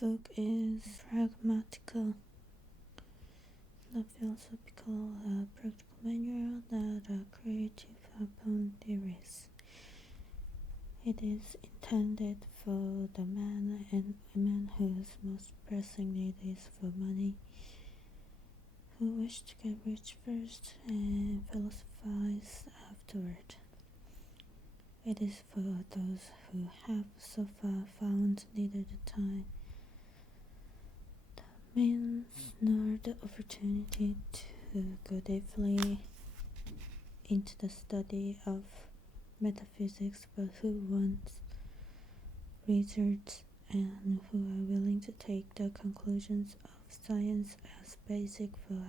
book is pragmatical, the philosophical, practical manual that creative upon theories. It is intended for the men and women whose most pressing need is for money, who wish to get rich first and philosophize afterward. It is for those who have so far found neither the time, the means, nor the opportunity to go deeply into the study of metaphysics, but who want results and who are willing to take the conclusions of science as basic for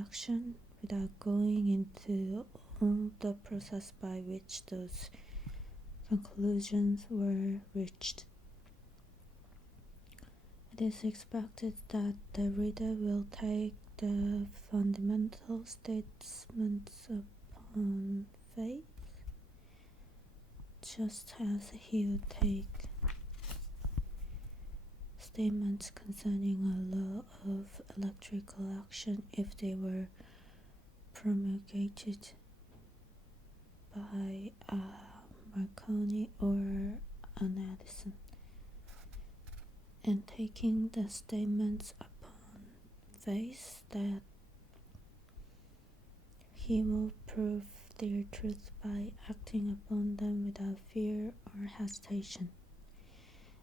action without going into all the process by which those conclusions were reached. It is expected that the reader will take the fundamental statements upon faith, just as he would take statements concerning a law of electrical action if they were promulgated by Marconi or an Edison, and taking the statements upon faith that he will prove their truth by acting upon them without fear or hesitation.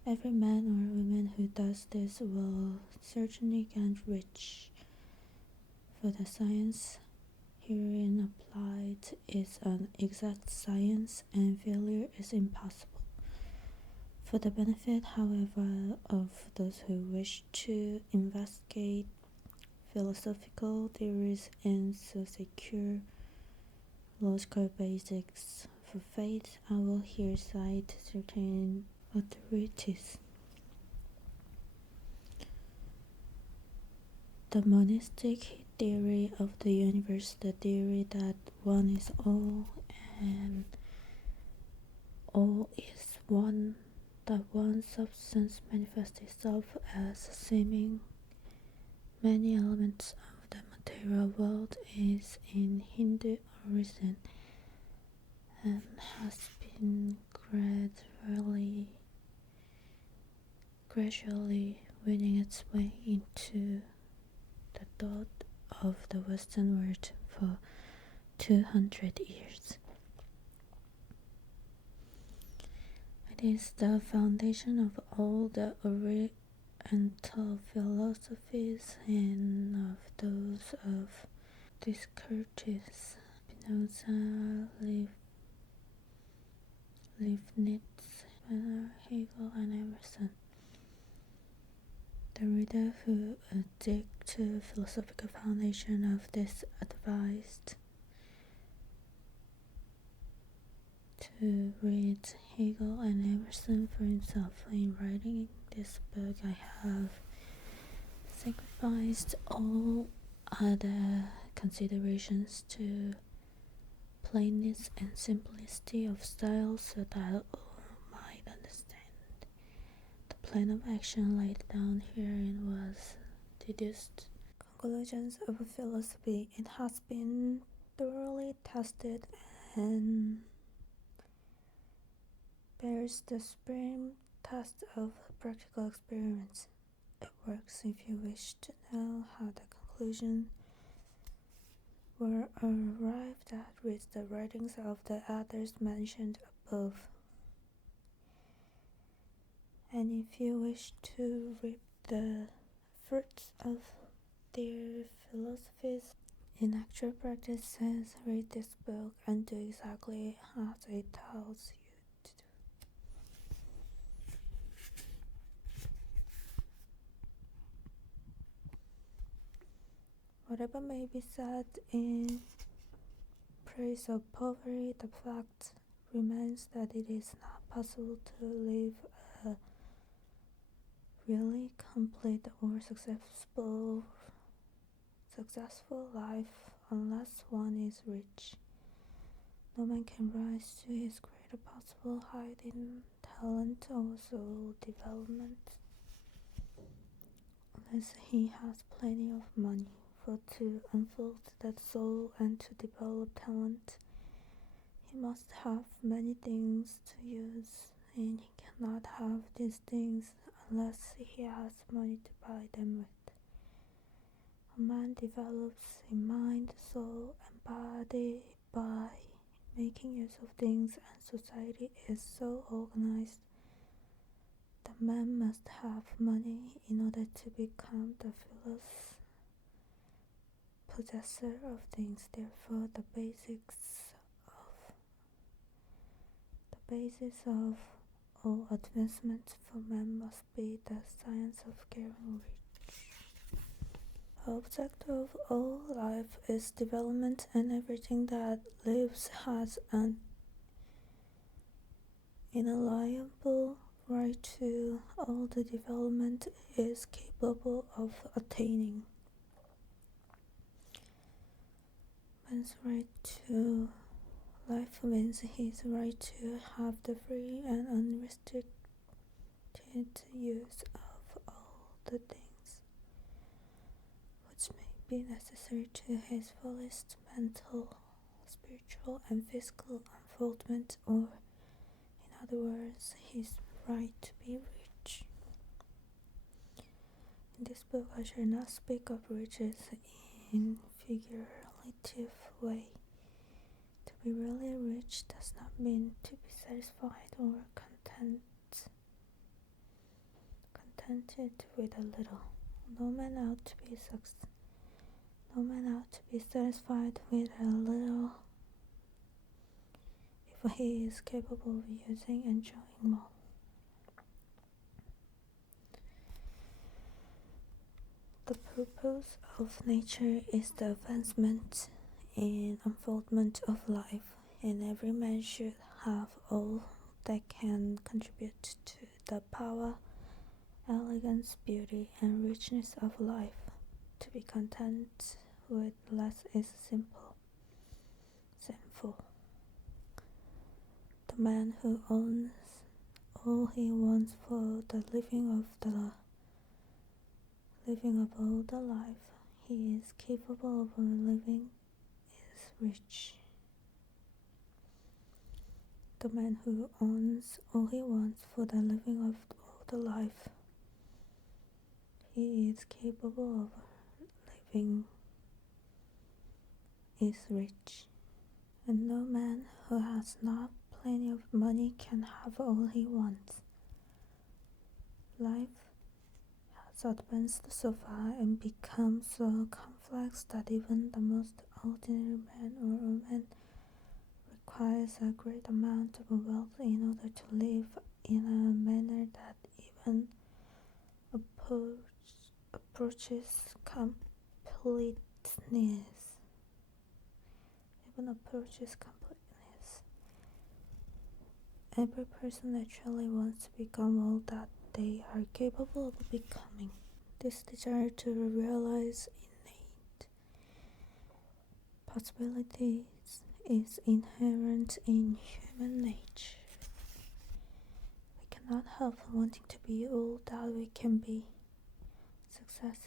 Every man or woman who does this will certainly get rich, for the science herein applied is an exact science, and failure is impossible. For the benefit, however, of those who wish to investigate philosophical theories and so secure logical basics for faith, I will here cite certain authorities. The monistic theory of the universe, the theory that one is all and all is one, that one substance manifests itself as seeming many elements of the material world, is in Hindu origin and has been gradually winning its way into the thought of the Western world for 200 years. It is the foundation of all the Oriental philosophies and of those of Descartes, Spinoza, Leibniz, Hegel, and Emerson. The reader who dig to philosophical foundation of this advised to read Hegel and Emerson for himself. In writing this book, I have sacrificed all other considerations to plainness and simplicity of style so that all might understand. The plan of action laid down herein was deduced conclusions of philosophy. It has been thoroughly tested and bears the supreme test of practical experiments. It works if you wish to know how the conclusions were arrived at with the writings of the others mentioned above. And if you wish to reap the fruits of their philosophies in actual practices, read this book and do exactly as it tells you to do. Whatever may be said in praise of poverty, the fact remains that it is not possible to live a really complete or successful life unless one is rich. No man can rise to his great with a possible hidden talent or soul development. Unless he has plenty of money for to unfold that soul and to develop talent, he must have many things to use, and he cannot have these things unless he has money to buy them with. A man develops a mind, soul, and body by making use of things, and society is so organized that man must have money in order to become the possessor of things. Therefore, the basis of all advancement for man must be the science of getting rich. The object of all life is development, and everything that lives has an inalienable right to all the development it is capable of attaining. Man's right to life means his right to have the free and unrestricted use of all the things which may be necessary to his fullest mental, spiritual, and physical unfoldment, or, in other words, his right to be rich. In this book, I shall not speak of riches in figurative way. To be really rich does not mean to be satisfied or contented with a little. No man ought to be satisfied with a little if he is capable of using and enjoying more. The purpose of nature is the advancement and unfoldment of life, and every man should have all that can contribute to the power, elegance, beauty, and richness of life. To be content with less is sinful. The man who owns all he wants for the living of all the life he is capable of living is rich. The man who owns all he wants for the living of all the life he is capable of living is rich. And no man who has not plenty of money can have all he wants. Life has advanced so far and become so complex that even the most ordinary man or woman requires a great amount of wealth in order to live in a manner that even approaches completeness. Every person naturally wants to become all that they are capable of becoming. This desire to realize innate possibilities is inherent in human nature. We cannot help wanting to be all that we can be. Success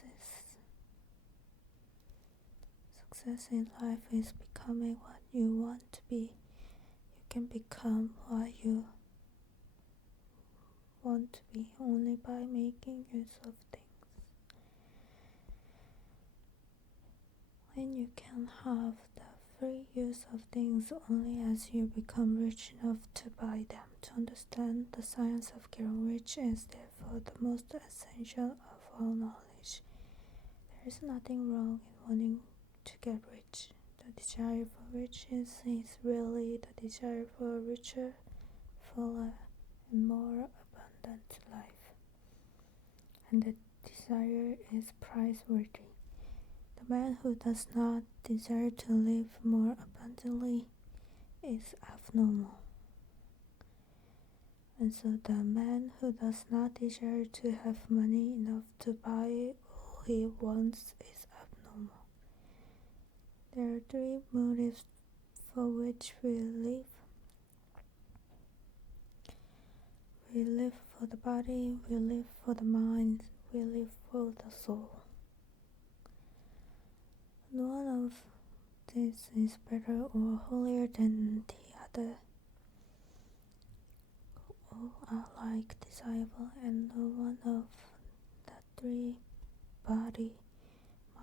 in life is becoming what you want to be. You can become what you want to be only by making use of things. When you can have the free use of things only as you become rich enough to buy them. To understand the science of getting rich is therefore the most essential of all knowledge. There is nothing wrong in wanting to get rich. The desire for riches is really the desire for a richer, fuller, and more abundant life. And the desire is praiseworthy. The man who does not desire to live more abundantly is abnormal. And so the man who does not desire to have money enough to buy all he wants is abnormal. There are three motives for which we live. for the body, we live for the mind, we live for the soul. None of this is better or holier than the other. All are like desirable, and no one of the three, body,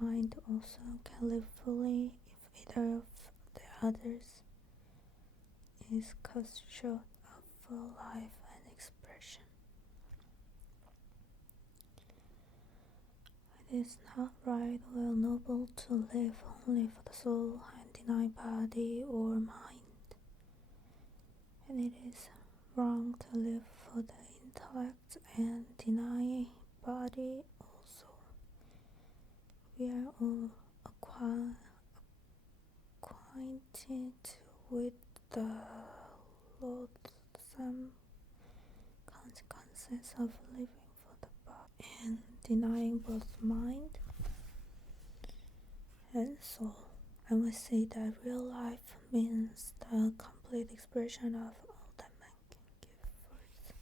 mind, also can live fully if either of the others is cut short of full life and expression. It is not right or noble to live only for the soul and deny body or mind, and it is wrong to live for the intellect and deny body also. We are all acquainted with the loathsome consequences of living for the body and denying both mind and soul, and we see that real life means the complete expression of all that man can give forth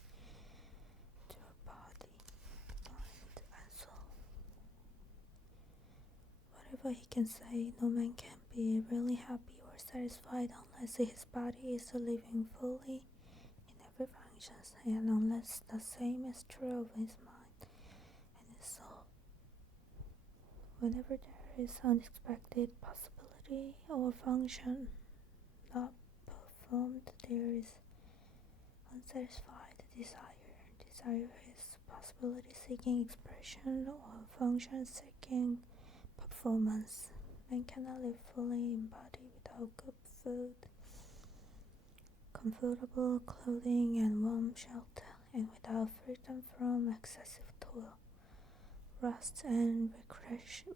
to a body, mind, and soul. Whatever he can say, no man can be really happy or satisfied unless his body is living fully in every function, and unless the same is true of his mind and his soul. Whenever there is unexpected possibility or function not performed, there is unsatisfied desire. Desire is possibility-seeking expression or function-seeking performance. Man cannot live fully in body without good food, comfortable clothing, and warm shelter, and without freedom from excessive toil. Rest and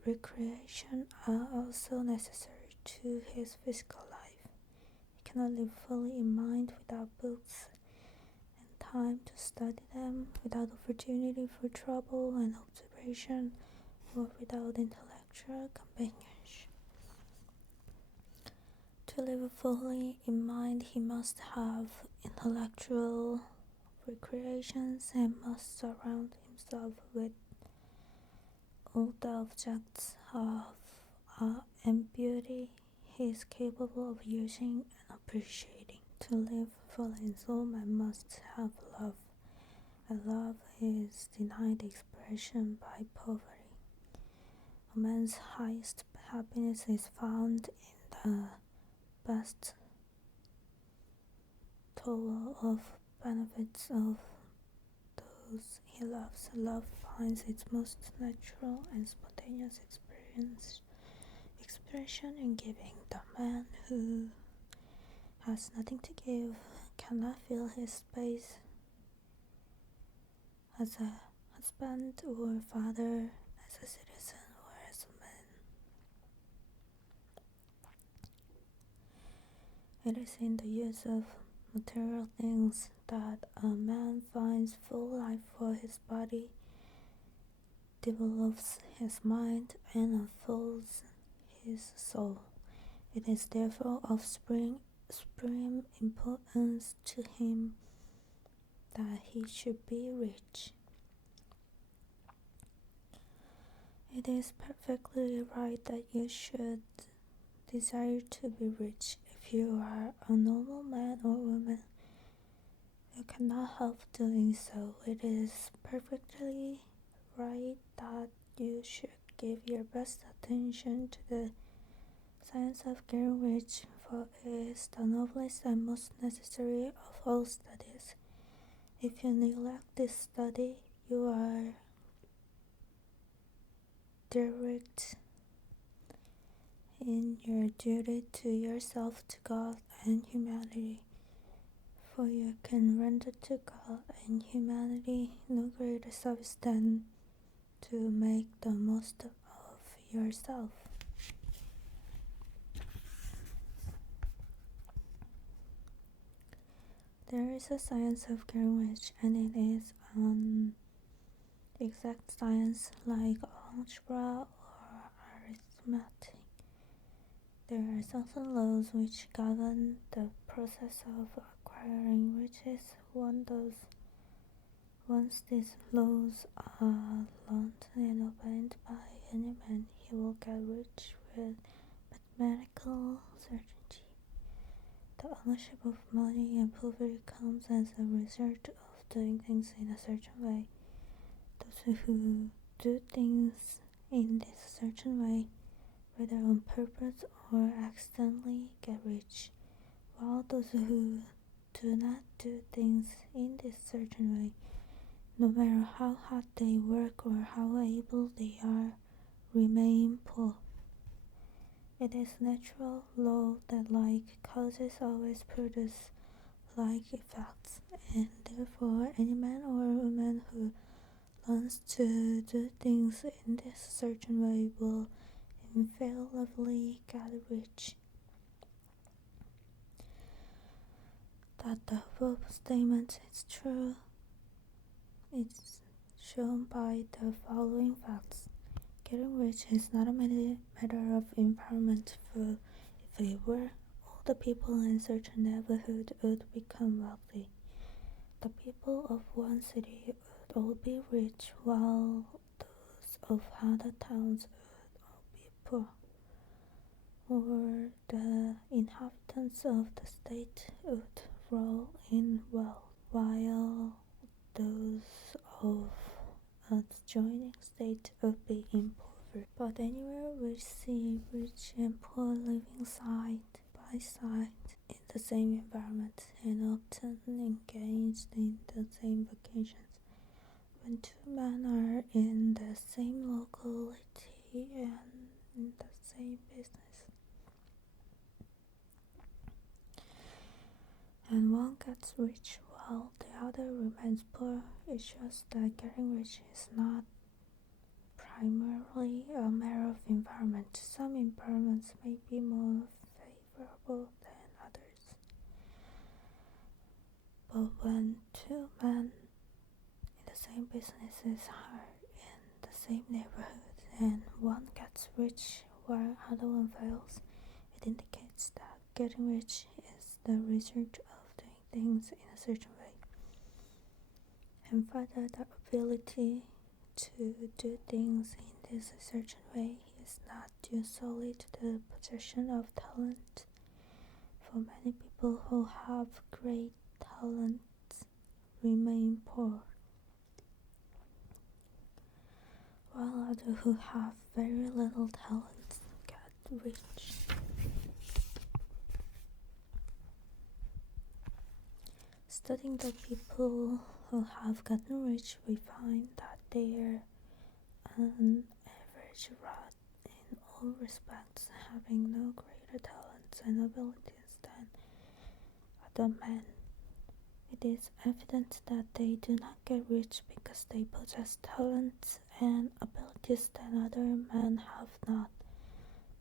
recreation are also necessary to his physical life. He cannot live fully in mind without books and time to study them, without opportunity for trouble and observation, or without intellectual companionship. To live fully in mind, he must have intellectual recreations and must surround himself with all the objects of art and beauty he is capable of using and appreciating. To live fully in soul, man must have love, and love is denied expression by poverty. A man's highest happiness is found in the best total of benefits of those he loves. Love finds its most natural and spontaneous expression in giving. The man who has nothing to give cannot fill his space as a husband or father, as a citizen or as a man. It is in the use of material things that a man finds full life for his body, develops his mind, and unfolds his soul. It is therefore of supreme importance to him that he should be rich. It is perfectly right that you should desire to be rich. If you are a normal man or woman, you cannot help doing so. It is perfectly right that you should give your best attention to the science of getting rich, for it is the noblest and most necessary of all studies. If you neglect this study, you are derelict in your duty to yourself, to God, and humanity. For you can render to God and humanity no greater service than to make the most of yourself. There is a science of getting rich, and it is an exact science like algebra or arithmetic. There are certain laws which govern the process of acquiring riches. One Once these laws are learned and obeyed by any man, he will get rich with mathematical certainty. The ownership of money and poverty comes as a result of doing things in a certain way. Those who do things in this certain way, whether on purpose or accidentally, get rich, while those who do not do things in this certain way, no matter how hard they work or how able they are, remain poor. It is natural law that like causes always produce like effects, and therefore any man or woman who learns to do things in this certain way will infallibly get rich. That the above statement is true is shown by the following facts. Getting rich is not a matter of empowerment, for if it were, all the people in a certain neighborhood would become wealthy. The people of one city would all be rich, while those of other towns would all be poor. Or the inhabitants of the state would roll in wealth, while those of adjoining state would be impoverished. But anywhere we see rich and poor living side by side in the same environment and often engaged in the same vocations, when two men are in the same locality and in the same business, and one gets rich while the other remains poor, it shows that getting rich is not primarily a matter of environment. Some environments may be more favorable than others. But when two men in the same businesses are in the same neighborhood and one gets rich while other one fails, it indicates that getting rich is the result of doing things in a certain way, and further, the ability to do things in this certain way is not due solely to the possession of talent, for many people who have great talent remain poor, while others who have very little talent get rich. Studying the people who have gotten rich, we find that they are on average right in all respects, having no greater talents and abilities than other men. It is evident that they do not get rich because they possess talents and abilities that other men have not,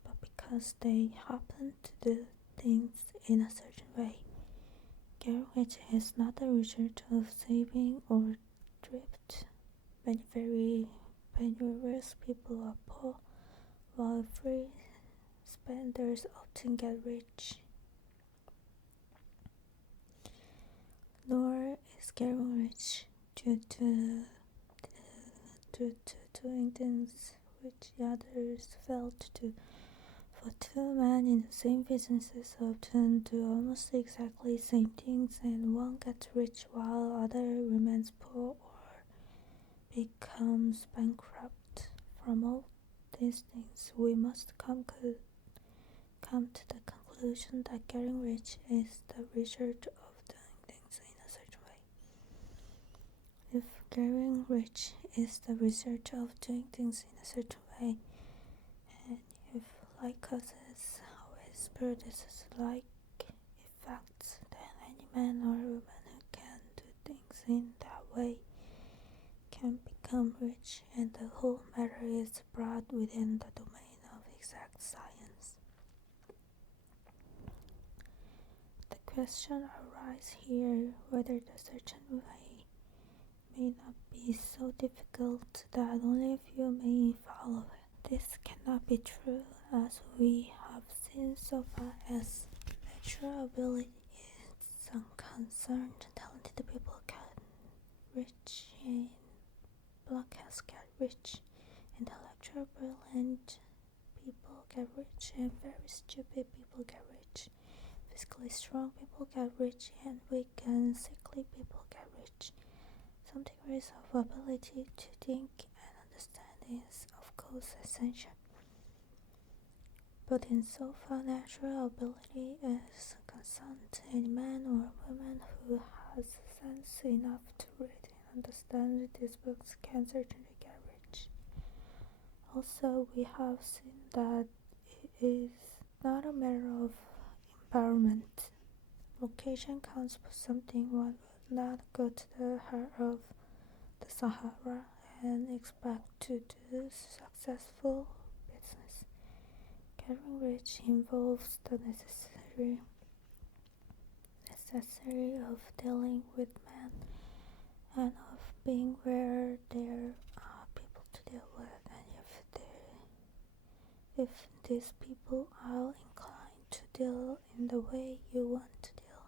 but because they happen to do things in a certain way. Getting rich is not the result of saving or thrift. Many very rich people are poor, while free spenders often get rich. Nor is getting rich due to doing things which others failed to do. For two men in the same businesses often do almost exactly the same things, and one gets rich while other remains poor or becomes bankrupt. From all these things, we must come to the conclusion that getting rich is the result of doing things in a certain way. If getting rich is the result of doing things in a certain way, and if like causes always produces like effects, then any man or woman who can do things in that way can become rich, and the whole matter is brought within the domain of exact science. The question arises here whether the certain way may not be so difficult that only a few may follow it. This cannot be true, as we have seen so far as natural ability is concerned. Talented people get rich and blockheads get rich, intellectual brilliant people get rich, and very stupid people get rich. Physically strong people get rich, and weak and sickly people get rich. Some degrees of ability to think and understand is, of course, essential. But insofar natural ability is concerned, any man or woman who has sense enough to read and understand these books can certainly get rich. Also, we have seen that it is not a matter of empowerment. Location counts for something. One would not go to the heart of the Sahara and expect to do successful business. Getting rich involves the necessity of dealing with men and of being where there are people to deal with, and if these people are inclined to deal in the way you want to deal,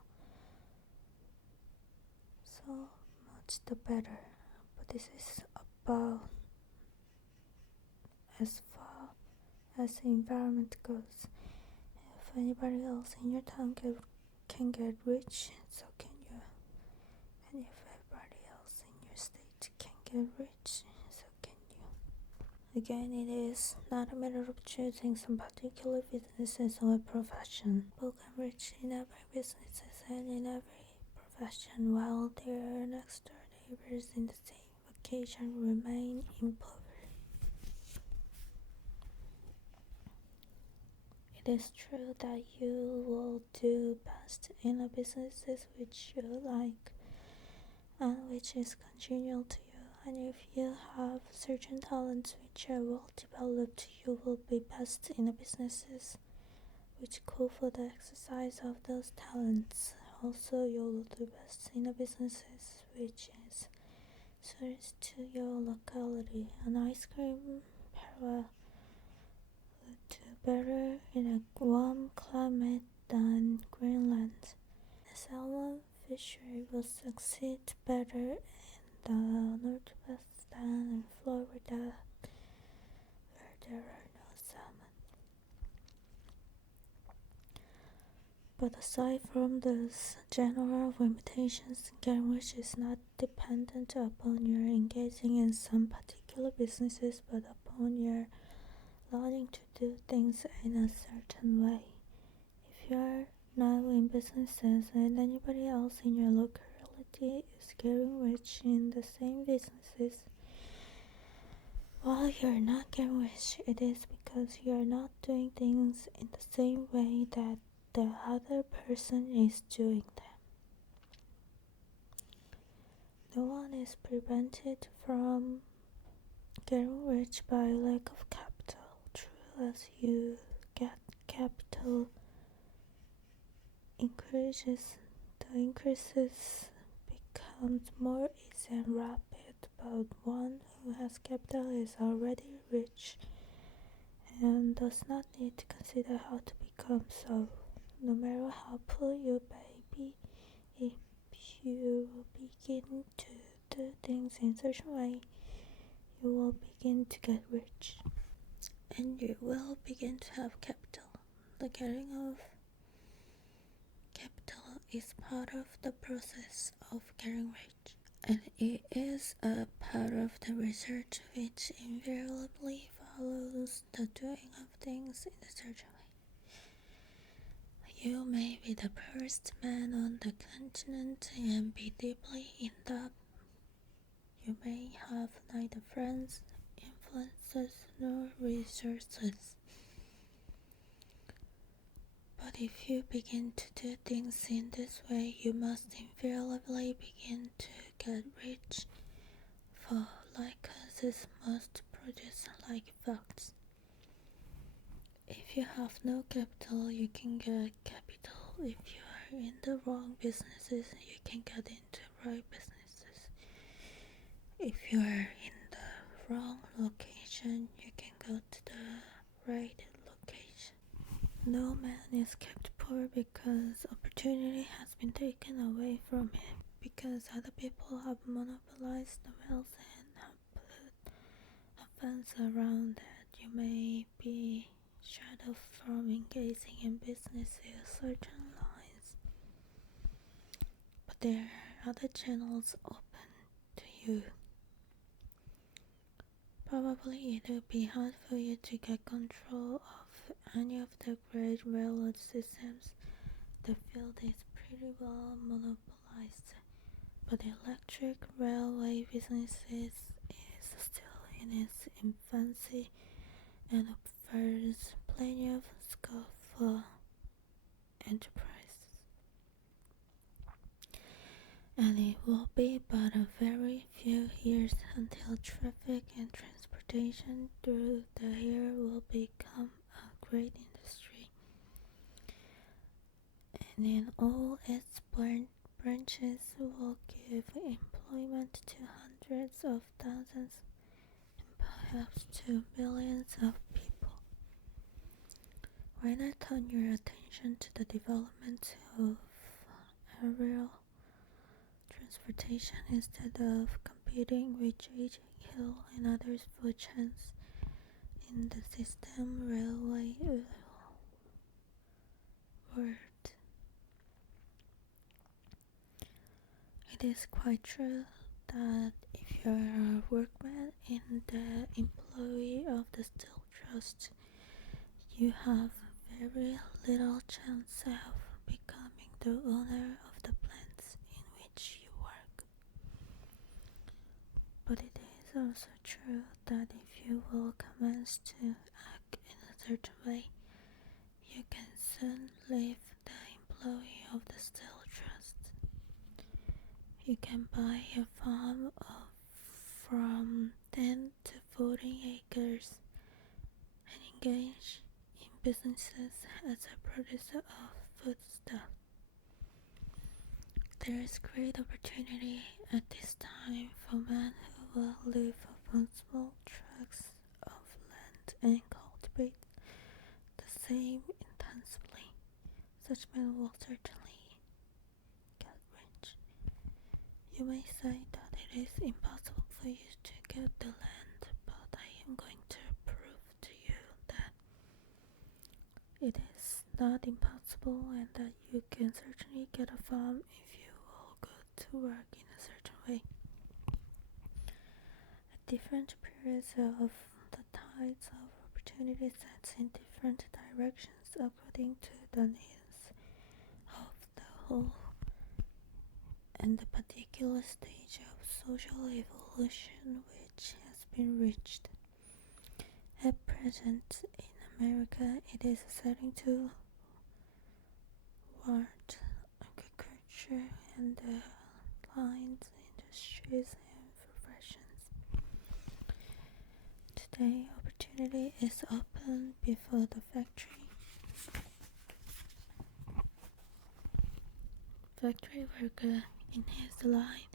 so much the better. But this is about as far as the environment goes. If anybody else in your town can get rich, so can you. And if everybody else in your state can get rich, so can you. Again, it is not a matter of choosing some particular businesses or profession. People get rich in every business and in every profession, while their next door neighbors in the same vocation remain in poverty. It is true that you will do best in a business which you like and which is congenial to you, and if you have certain talents which are well developed, you will be best in the businesses which call for the exercise of those talents. Also, you will do best in the businesses which is suited to your locality. An ice cream parlor would do better in a warm climate than Greenland. The salmon fishery will succeed better in the Northwest than in Florida, where there are no salmon. But aside from those general limitations, getting rich is not dependent upon your engaging in some particular businesses, but upon your learning to do things in a certain way. If you are now in businesses and anybody else in your locality is getting rich in the same businesses, while you are not getting rich, it is because you are not doing things in the same way that the other person is doing them. No one is prevented from getting rich by lack of capital. True, as you get capital increases, the increases becomes more easy and rapid, but one who has capital is already rich and does not need to consider how to become so. No matter how poor you may be, if you begin to do things in such a way, you will begin to get rich, and you will begin to have capital. The getting of capital is part of the process of getting rich, and it is a part of the research which invariably follows the doing of things in a certain way. You may be the poorest man on the continent and be deeply in debt. You may have neither friends, influences, nor resources. But if you begin to do things in this way, you must invariably begin to get rich, for like causes must produce like effects. If you have no capital, you can get capital. If you are in the wrong businesses, you can get into right businesses. If you are in the wrong location, you can go to the right location. No man is kept poor because opportunity has been taken away from him. because other people have monopolized the wealth and have put a fence around it, you may be shut off from engaging in business in certain lines. But there are other channels open to you. Probably it will be hard for you to get control of any of the great railroad systems. The field is pretty well monopolized, but the electric railway business is still in its infancy and offers plenty of scope for enterprise. And it will be but a very few years until traffic and transportation through the air will become a great industry, and in all its branches will give employment to hundreds of thousands and perhaps to millions of people. Why not turn your attention to the development of aerial transportation instead of competing with J.J. Hill and others for chance in the system railway world? It is quite true that if you are a workman and the employee of the Steel Trust, you have very little chance of becoming the owner of the plants in which you work. But it is also true that if you will commence to act in a certain way, you can soon leave the employee of the Steel Trust. You can buy a farm from 10 to 14 acres and engage in businesses as a producer of foodstuff. There is great opportunity at this time for men who will live upon small tracts of land and cultivate the same intensively. Such men will certainly get rich. You may say that it is impossible for you to get the land, but I am going to prove to you that it is not impossible and that you can certainly get a farm if you will go to work in a certain way. At different periods of the tides of opportunity sets in different directions according to the needs of the whole and the particular stage of social evolution which has been reached. At present in America, it is starting to ward agriculture and the lines, industries and professions. Today, opportunity is open before the factory worker in his line.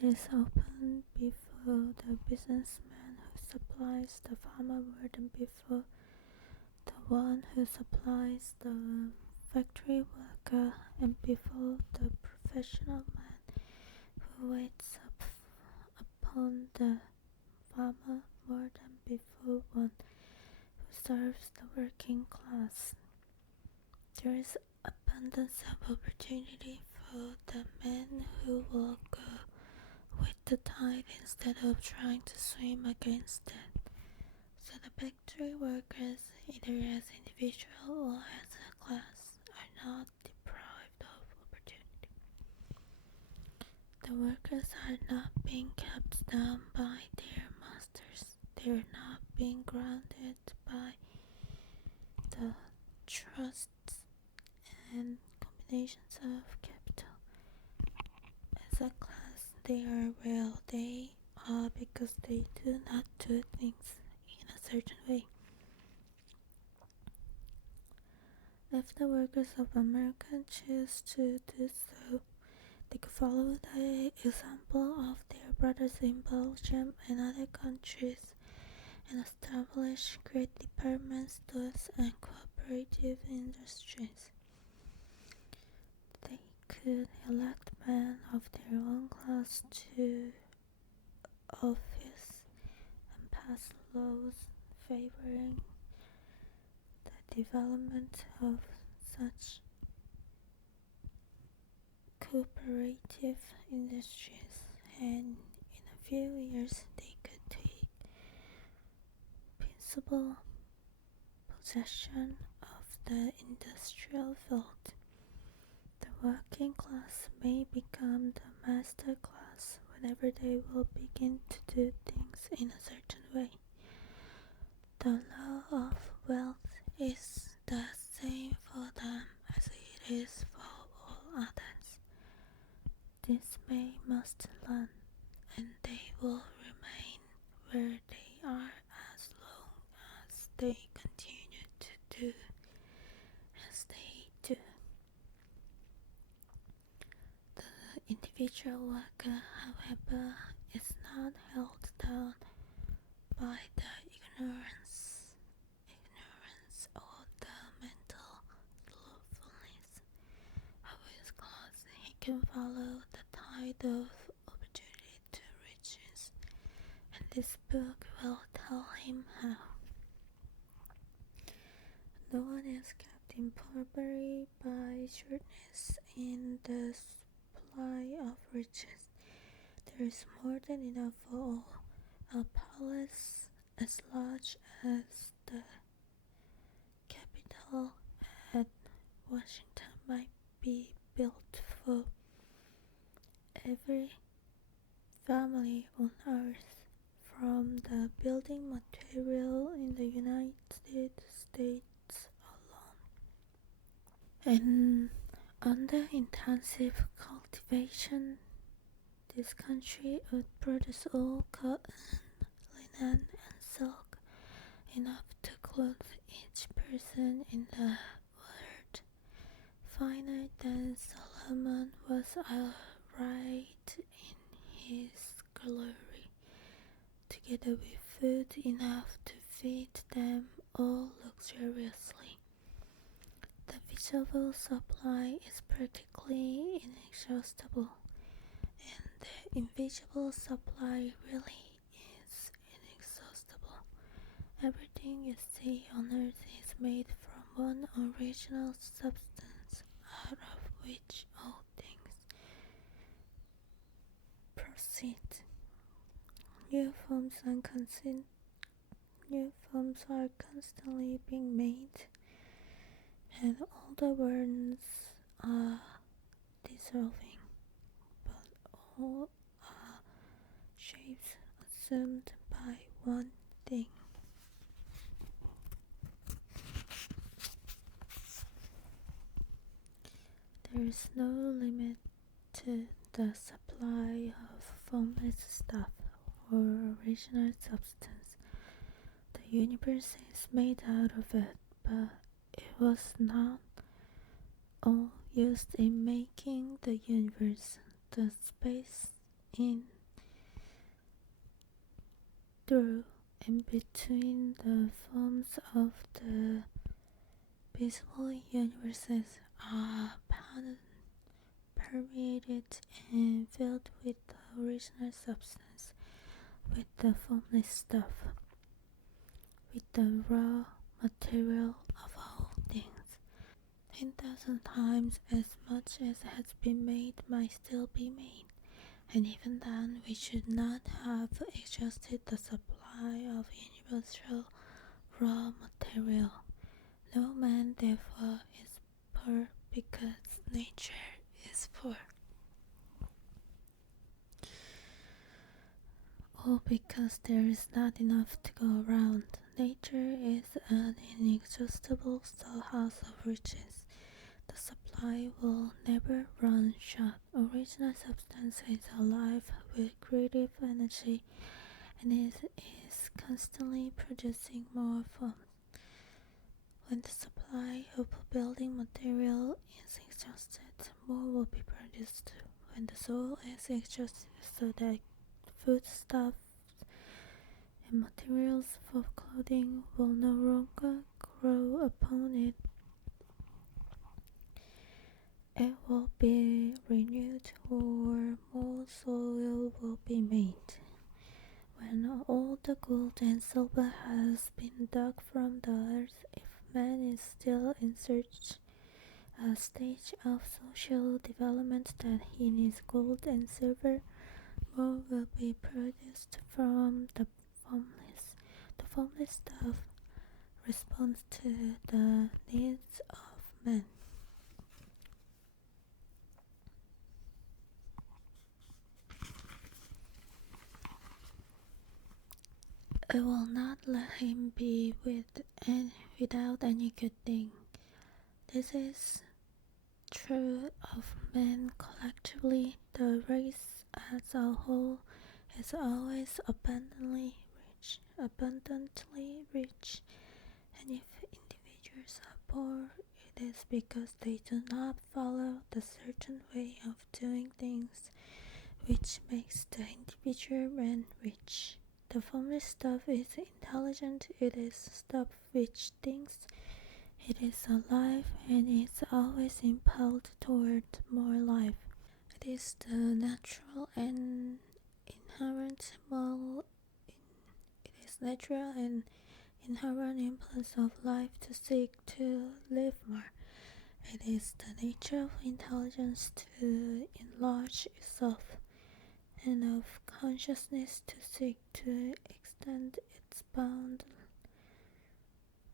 It is open before the businessman who supplies the farmer more than before the one who supplies the factory worker, and before the professional man who waits upon the farmer more than before one who serves the working class. There is abundance of opportunity for the men who will go with the tide instead of trying to swim against it. So the factory workers, either as individual or as a class, are not deprived of opportunity. The workers are not being kept down by their masters. They are not being grounded by the trusts and combinations of capital. As a class, they are where they are because they do not do things in a certain way. If the workers of America choose to do so, they could follow the example of their brothers in Belgium and other countries and establish great department stores and cooperative industries. They could elect men of their own class to office and pass laws favoring the development of such cooperative industries, and in a few years they could take principal possession of the industrial field. The working class may become the master class whenever they will begin to do things in a certain way. The law of wealth is the same for them as it is for all others. This they must learn, and they will remain where they are as long as they continue to do as they do. The individual worker, however, is not held down by the ignorance or the mental slothfulness of his class. He can follow the tide of opportunity to riches, and this book will tell him how. No one is kept in poverty by shortness in the supply of riches. There is more than enough for all. A palace as large as the Capitol at Washington might be built for every family on earth, from the building material in the United States alone. And under intensive cultivation, this country would produce all cotton, linen, and silk, enough to clothe each person in the world. Finer than Solomon was arrayed in his glory, together with food enough to feed them all luxuriously. The visible supply is practically inexhaustible, and the invisible supply really is inexhaustible. Everything you see on earth is made from one original substance, out of which all things proceed. New forms are constantly being made, and older ones are dissolving, but all are shapes assumed by one thing. There is no limit to the supply of formless stuff or original substance. The universe is made out of it, but it was not all used in making the universe. The space in, through, and between the forms of the visible universes are permeated and filled with the original substance, with the formless stuff, with the raw material of all things. 10,000 times as much as has been made might still be made, and even then we should not have exhausted the supply of universal raw material. No man therefore is poor because nature is poor, or because there is not enough to go around. Nature is an inexhaustible storehouse of riches. The supply will never run short. Original substance is alive with creative energy, and it is constantly producing more forms. When the supply of building material is exhausted, more will be produced. When the soil is exhausted, so that foodstuffs and materials for clothing will no longer grow upon it, it will be renewed or more soil will be made. When all the gold and silver has been dug from the earth, if man is still in such a stage of social development that he needs gold and silver, more will be produced from the formless. The formless stuff responds to the needs of man. It will not let him be without any good thing. This is true of men collectively. The race as a whole is always abundantly rich, and if individuals are poor, it is because they do not follow the certain way of doing things which makes the individual man rich. The formless stuff is intelligent, it is stuff which thinks, it is alive, and is always impelled toward more life. It is the natural and inherent well, it is natural and inherent impulse of life to seek to live more. It is the nature of intelligence to enlarge itself, and of consciousness to seek to extend its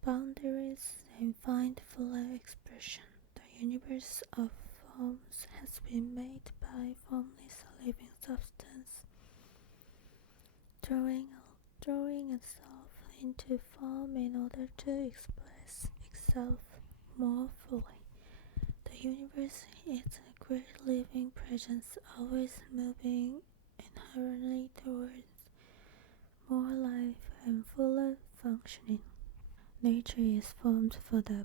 boundaries and find fuller expression. The universe of forms has been made by formless living substance, drawing itself into form in order to express itself more fully. The universe is a great living presence, always moving inherently towards more life and fuller functioning. Nature is formed for the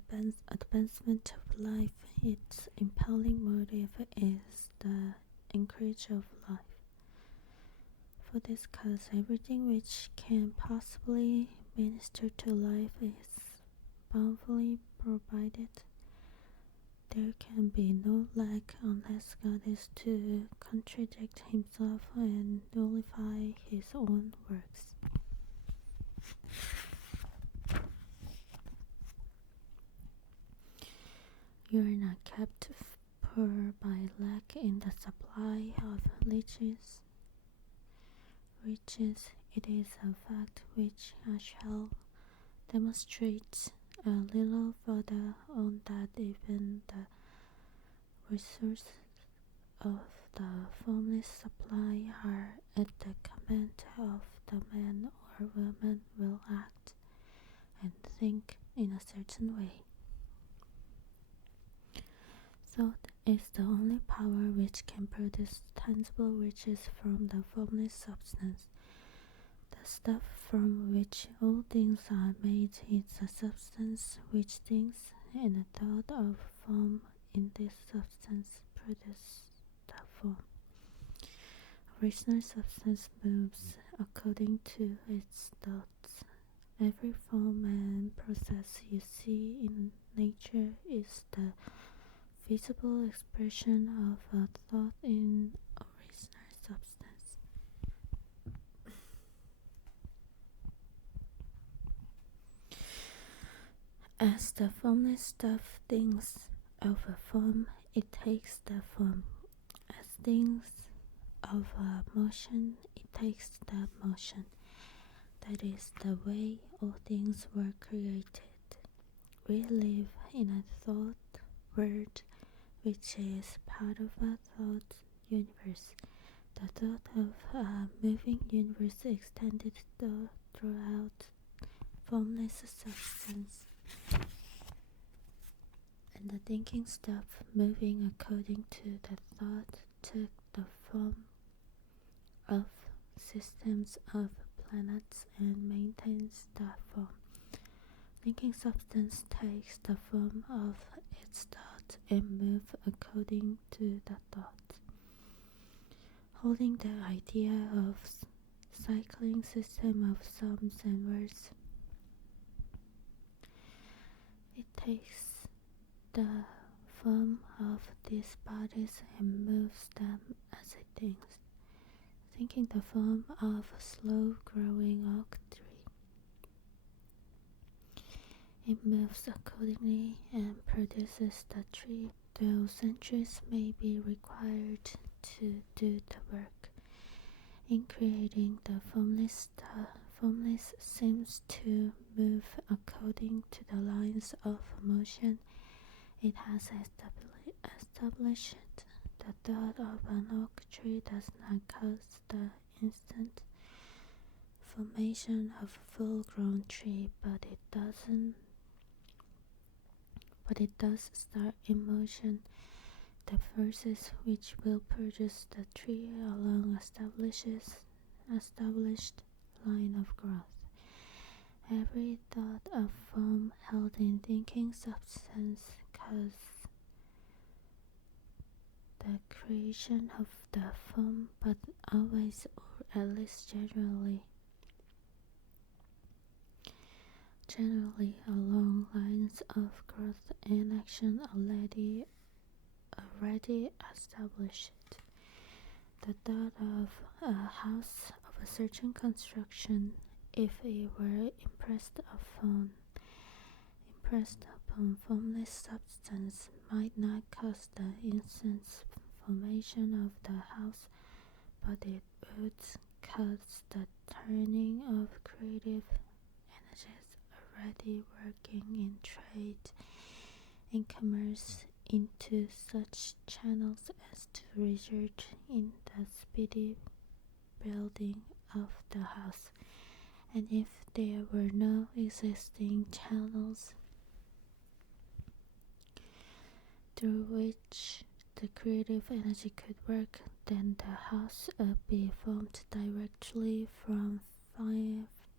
advancement of life. Its impelling motive is the increase of life. For this cause, everything which can possibly minister to life is bountifully provided. There can be no lack unless God is to contradict himself and nullify his own works. You are not kept poor by lack in the supply of riches. It is a fact which I shall demonstrate a little further on, that even the resources of the formless supply are at the command of the man or woman will act and think in a certain way. Thought is the only power which can produce tangible riches from the formless substance. The stuff from which all things are made is a substance which thinks, and the thought of form in this substance produces the form. Original substance moves according to its thoughts. Every form and process you see in nature is the visible expression of a thought in original substance. As the formless stuff thinks of a form, it takes the form. As things of a motion, it takes the motion. That is the way all things were created. We live in a thought world which is part of a thought universe. The thought of a moving universe extended throughout formless substance, and the thinking stuff moving according to the thought took the form of systems of planets and maintains that form. Thinking substance takes the form of its thought and moves according to the thought. Holding the idea of cycling system of sums and words, it takes the form of these bodies and moves them as it thinks, thinking the form of a slow-growing oak tree. It moves accordingly and produces the tree, though centuries may be required to do the work. In creating the formless, seems to move according to the lines of motion it has established. The thought of an oak tree does not cause the instant formation of a full-grown tree, but it does start in motion the forces which will produce the tree along established line of growth. Every thought of form held in thinking substance causes the creation of the form, but always, or at least generally along lines of growth and action already established. The thought of a house of a certain construction, if it were impressed upon formless substance, might not cause the instant formation of the house, but it would cause the turning of creative energies already working in trade and commerce into such channels as to result in the speedy building of the house. And if there were no existing channels through which the creative energy could work, then the house would be formed directly from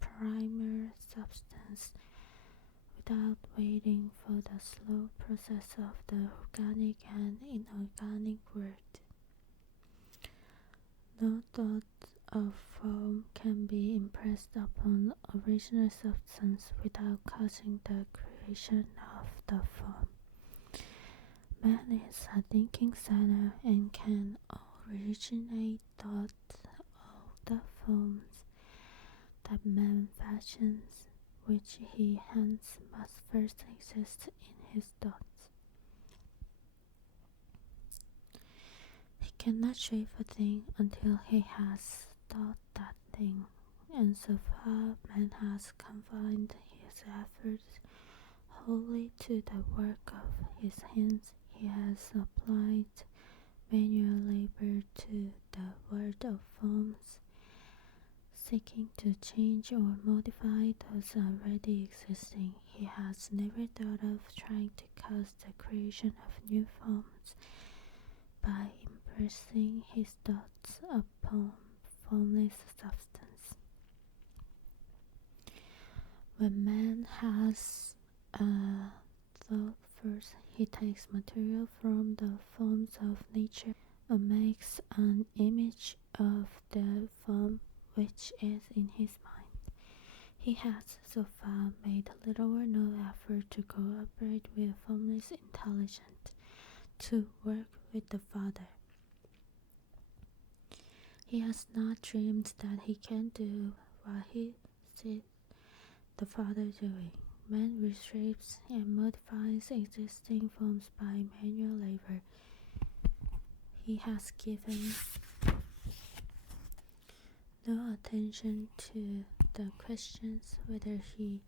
primer substance, without waiting for the slow process of the organic and inorganic world. No thought of form can be impressed upon original substance without causing the creation of the form. Man is a thinking center and can originate thought. All the forms that man fashions, which he hence must first exist in his thoughts. He cannot shape a thing until he has thought that thing, and so far man has confined his efforts wholly to the work of his hands. He has applied manual labor to the world of forms, seeking to change or modify those already existing. He has never thought of trying to cause the creation of new forms by impressing his thoughts upon formless substance. When man has a thought first, he takes material from the forms of nature and makes an image of the form which is in his mind. He has so far made little or no effort to cooperate with formless intelligence, to work with the Father. He has not dreamed that he can do what he sees the Father doing. Man reshapes and modifies existing forms by manual labor. He has given no attention to the questions whether he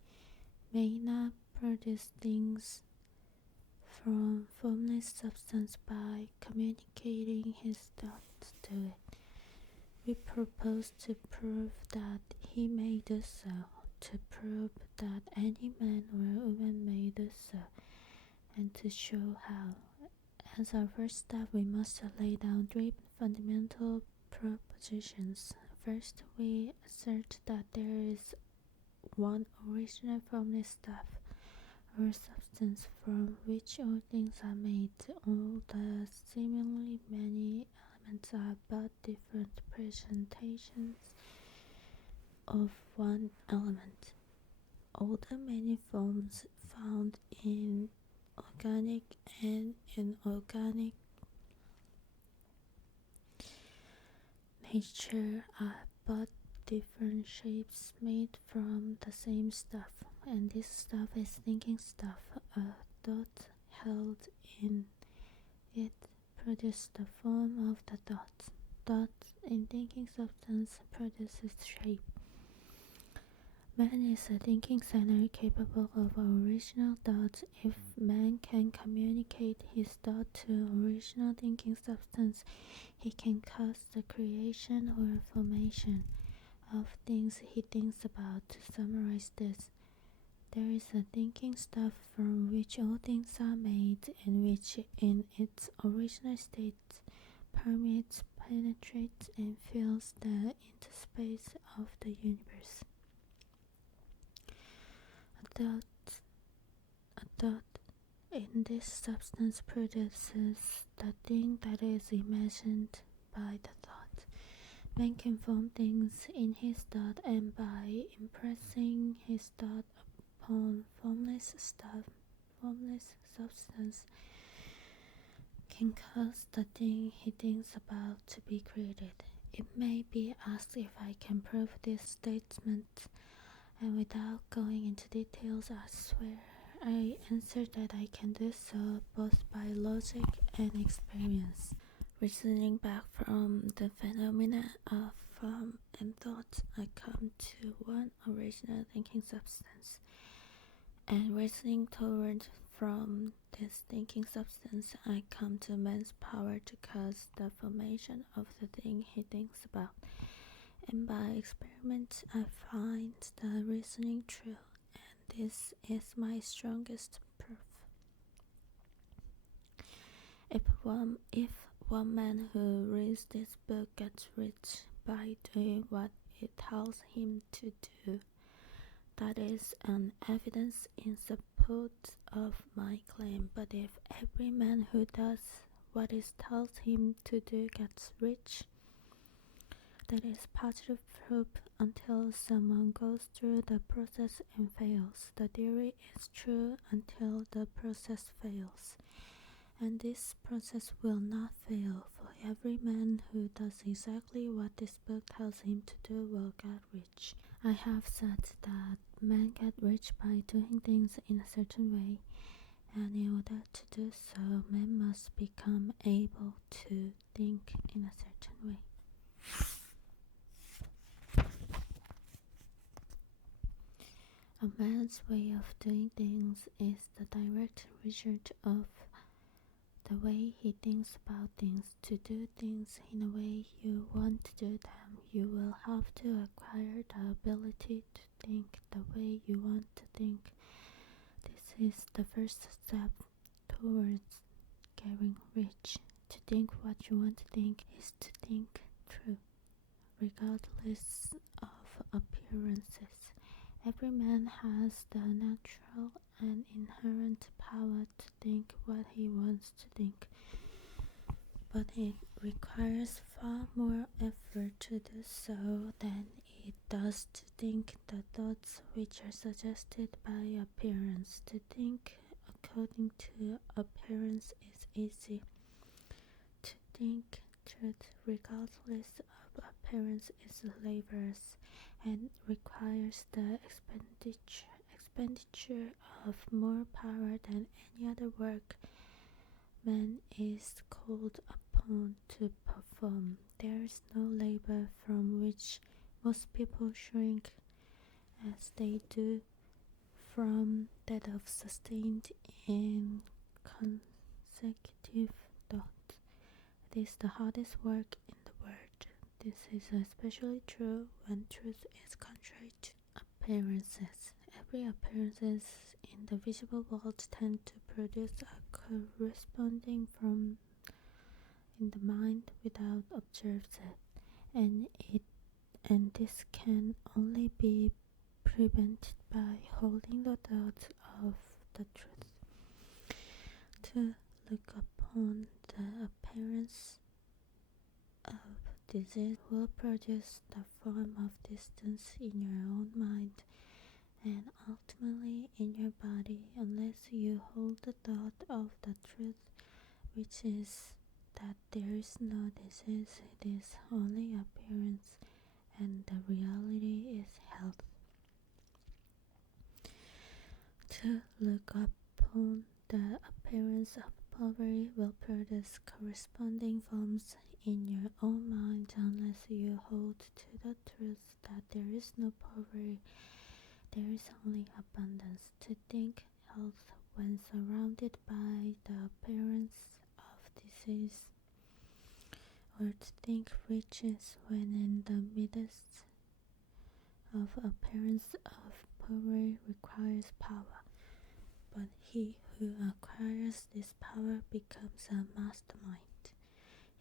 may not produce things from formless substance by communicating his thoughts to it. We propose to prove that he may do so, to prove that any man or woman may do so, and to show how. As our first step, we must lay down three fundamental propositions. First, we assert that there is one original formless stuff, or substance, from which all things are made. All the seemingly many elements are but different presentations of one element. All the many forms found in organic and inorganic nature are but different shapes made from the same stuff, and this stuff is thinking stuff. A dot held in it produces the form of the dot. Dot in thinking substance produces shape. Man is a thinking center capable of original thought. If man can communicate his thought to original thinking substance, he can cause the creation or formation of things he thinks about. To summarize this, there is a thinking stuff from which all things are made, and which in its original state permeates, penetrates, and fills the interspace of the universe. A thought in this substance produces the thing that is imagined by the thought. Man can form things in his thought, and by impressing his thought upon formless substance, can cause the thing he thinks about to be created. It may be asked if I can prove this statement, and without going into details, I swear I answer that I can do so both by logic and experience. Reasoning back from the phenomena of form and thought, I come to one original thinking substance, and reasoning toward from this thinking substance, I come to man's power to cause the formation of the thing he thinks about. And by experiment, I find the reasoning true, and this is my strongest proof. If one man who reads this book gets rich by doing what it tells him to do, that is an evidence in support of my claim. But if every man who does what it tells him to do gets rich, that is positive proof until someone goes through the process and fails. The theory is true until the process fails. And this process will not fail, for every man who does exactly what this book tells him to do will get rich. I have said that men get rich by doing things in a certain way, and in order to do so, men must become able to think in a certain way. A man's way of doing things is the direct result of the way he thinks about things. To do things in a way you want to do them, you will have to acquire the ability to think the way you want to think. This is the first step towards getting rich. To think what you want to think is to think true, regardless of appearances. Every man has the natural and inherent power to think what he wants to think, but it requires far more effort to do so than it does to think the thoughts which are suggested by appearance. To think according to appearance is easy. To think truth regardless of appearance is laborious and requires the expenditure of more power than any other work man is called upon to perform. There is no labor from which most people shrink as they do from that of sustained and consecutive thought. It is the hardest work in the world. This is especially true when truth is contrary to appearances. Every appearances in the visible world tend to produce a corresponding form in the mind without observing it, and this can only be prevented by holding the thought of the truth. To look upon the appearance of disease will produce the form of distance in your own mind, and ultimately in your body unless you hold the thought of the truth, which is that there is no disease, it is only appearance, and the reality is health. To look upon the appearance of poverty will produce corresponding forms in your own mind unless you hold to the truth that there is no poverty, there is only abundance. To think health when surrounded by the appearance of disease, or to think riches when in the midst of appearance of poverty requires power. But he who acquires this power becomes a mastermind.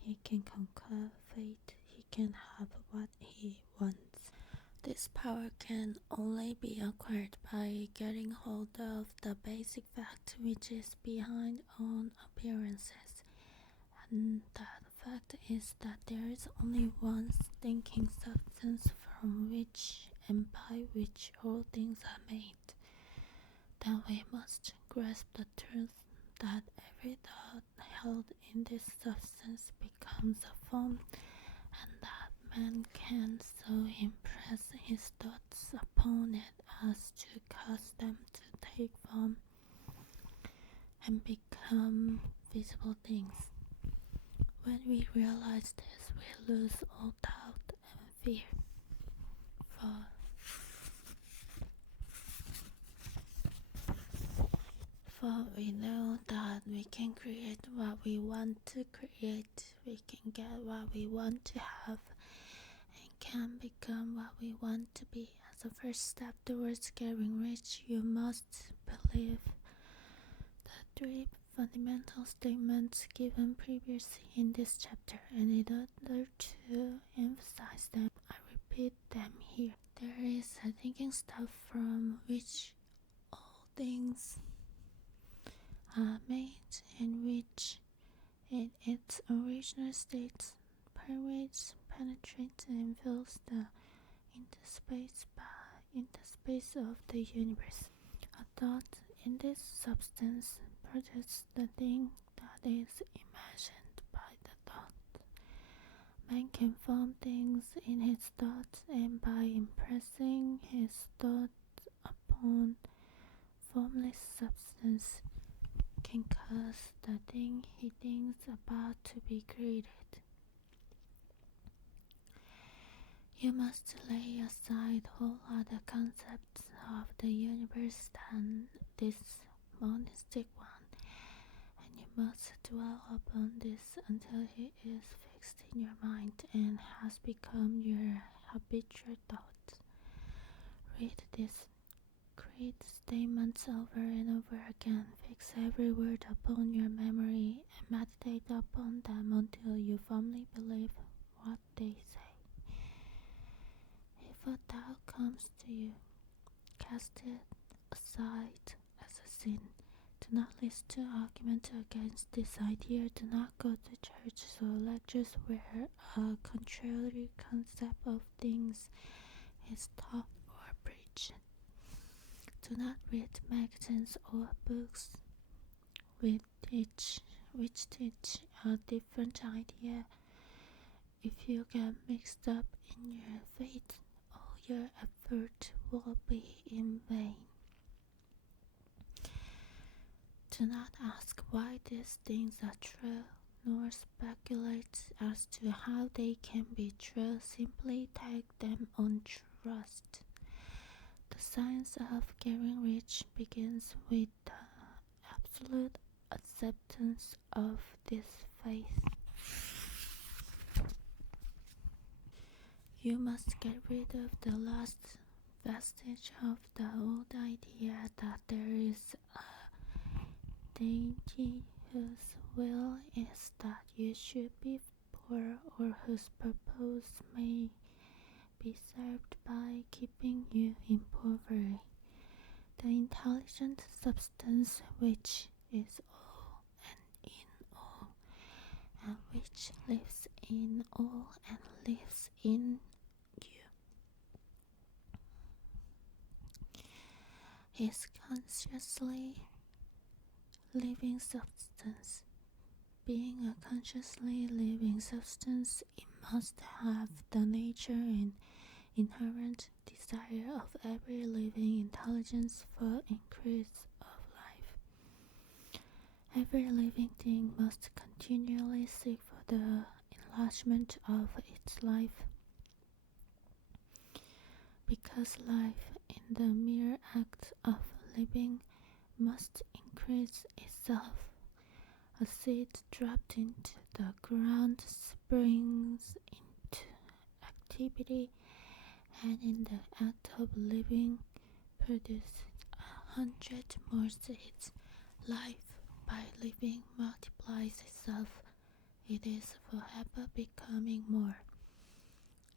He can conquer fate. He can have what he wants. This power can only be acquired by getting hold of the basic fact which is behind all appearances. And that fact is that there is only one thinking substance from which and by which all things are made. Then we must grasp the truth that every thought held in this substance becomes a form, and that man can so impress his thoughts upon it as to cause them to take form and become visible things. When we realize this, we lose all doubt and fear. For we know that we can create what we want to create, we can get what we want to have, and can become what we want to be. As a first step towards getting rich, you must believe the three fundamental statements given previously in this chapter, and in order to emphasize them, I repeat them here. There is a thinking stuff from which all things are made, in which in its original state pervades, penetrates, and fills the interspace of the universe. A thought in this substance produces the thing that is imagined by the thought. Man can form things in his thoughts, and by impressing his thought upon formless substance, can cause the thing he thinks about to be created. You must lay aside all other concepts of the universe than this monistic one, and you must dwell upon this until it is fixed in your mind and has become your habitual thought. Read these great statements over and over again. Fix every word upon your memory and meditate upon them until you firmly believe what they say. If a doubt comes to you, cast it aside as a sin. Do not listen to arguments against this idea. Do not go to churches or lectures where a contrary concept of things is taught or preached. Do not read magazines or books which teach a different idea. If you get mixed up in your faith, all your effort will be in vain. Do not ask why these things are true, nor speculate as to how they can be true. Simply take them on trust. The science of getting rich begins with the absolute acceptance of this faith. You must get rid of the last vestige of the old idea that there is a deity whose will is that you should be poor, or whose purpose may be served by keeping you in poverty. The intelligent substance which is all and in all, and which lives in all and lives in you, is consciously living substance. Being a consciously living substance, it must have the nature and inherent desire of every living intelligence for increase of life. Every living thing must continually seek for the enlargement of its life, because life in the mere act of living must increase itself. A seed dropped into the ground springs into activity, and in the act of living produces 100 more seeds. Life, by living, multiplies itself. It is forever becoming more.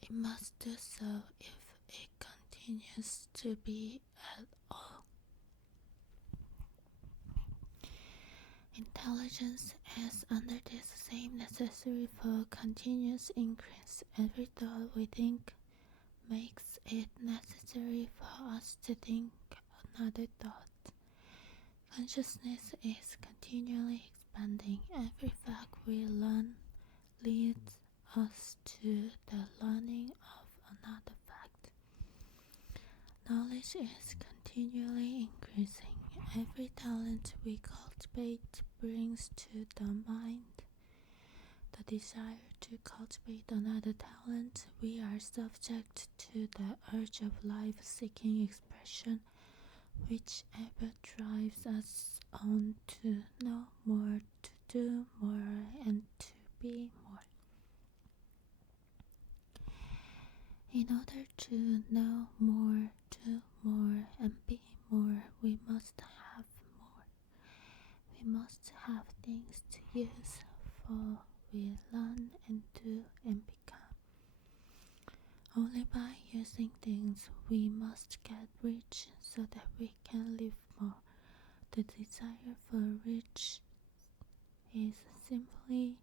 It must do so if it continues to be at all. Intelligence is under this same necessary for continuous increase. Every thought we think makes it necessary for us to think another thought. Consciousness is continually expanding. Every fact we learn leads us to the learning of another fact. Knowledge is continually increasing. Every talent we cultivate brings to the mind the desire to cultivate another talent. We are subject to the urge of life-seeking expression, which ever drives us on to know more, to do more, and to be more. In order to know more, do more, and be more, we must have more. We must have things to use, for we learn and do and become. Only by using things we must get rich, so that we can live more. The desire for rich is simply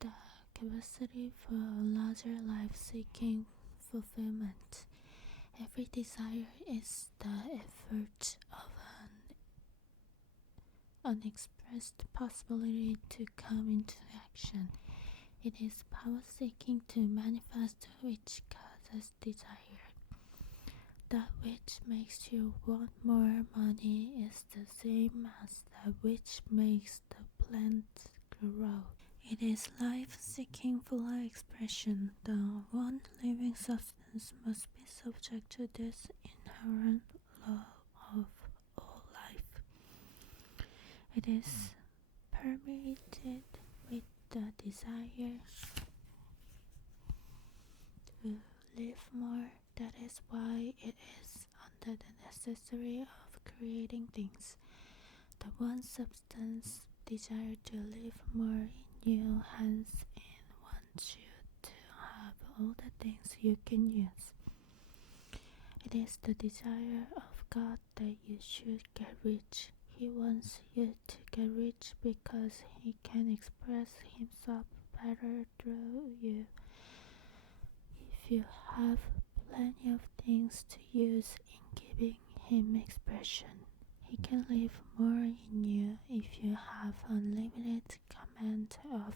the capacity for a larger life-seeking fulfillment. Every desire is the effort of an unexpressed possibility to come into action. It is power seeking to manifest which causes desire. That which makes you want more money is the same as that which makes the plant grow. It is life seeking fuller expression. The one living substance must be subject to this inherent law of all life. It is permeated with the desire to live more. That is why it is under the necessity of creating things. The one substance desire to live more in you, hence it wants you to have all the things you can use. It is the desire of God that you should get rich. He wants you to get rich because He can express Himself better through you. If you have plenty of things to use in giving Him expression, He can live more in you. If you have unlimited command of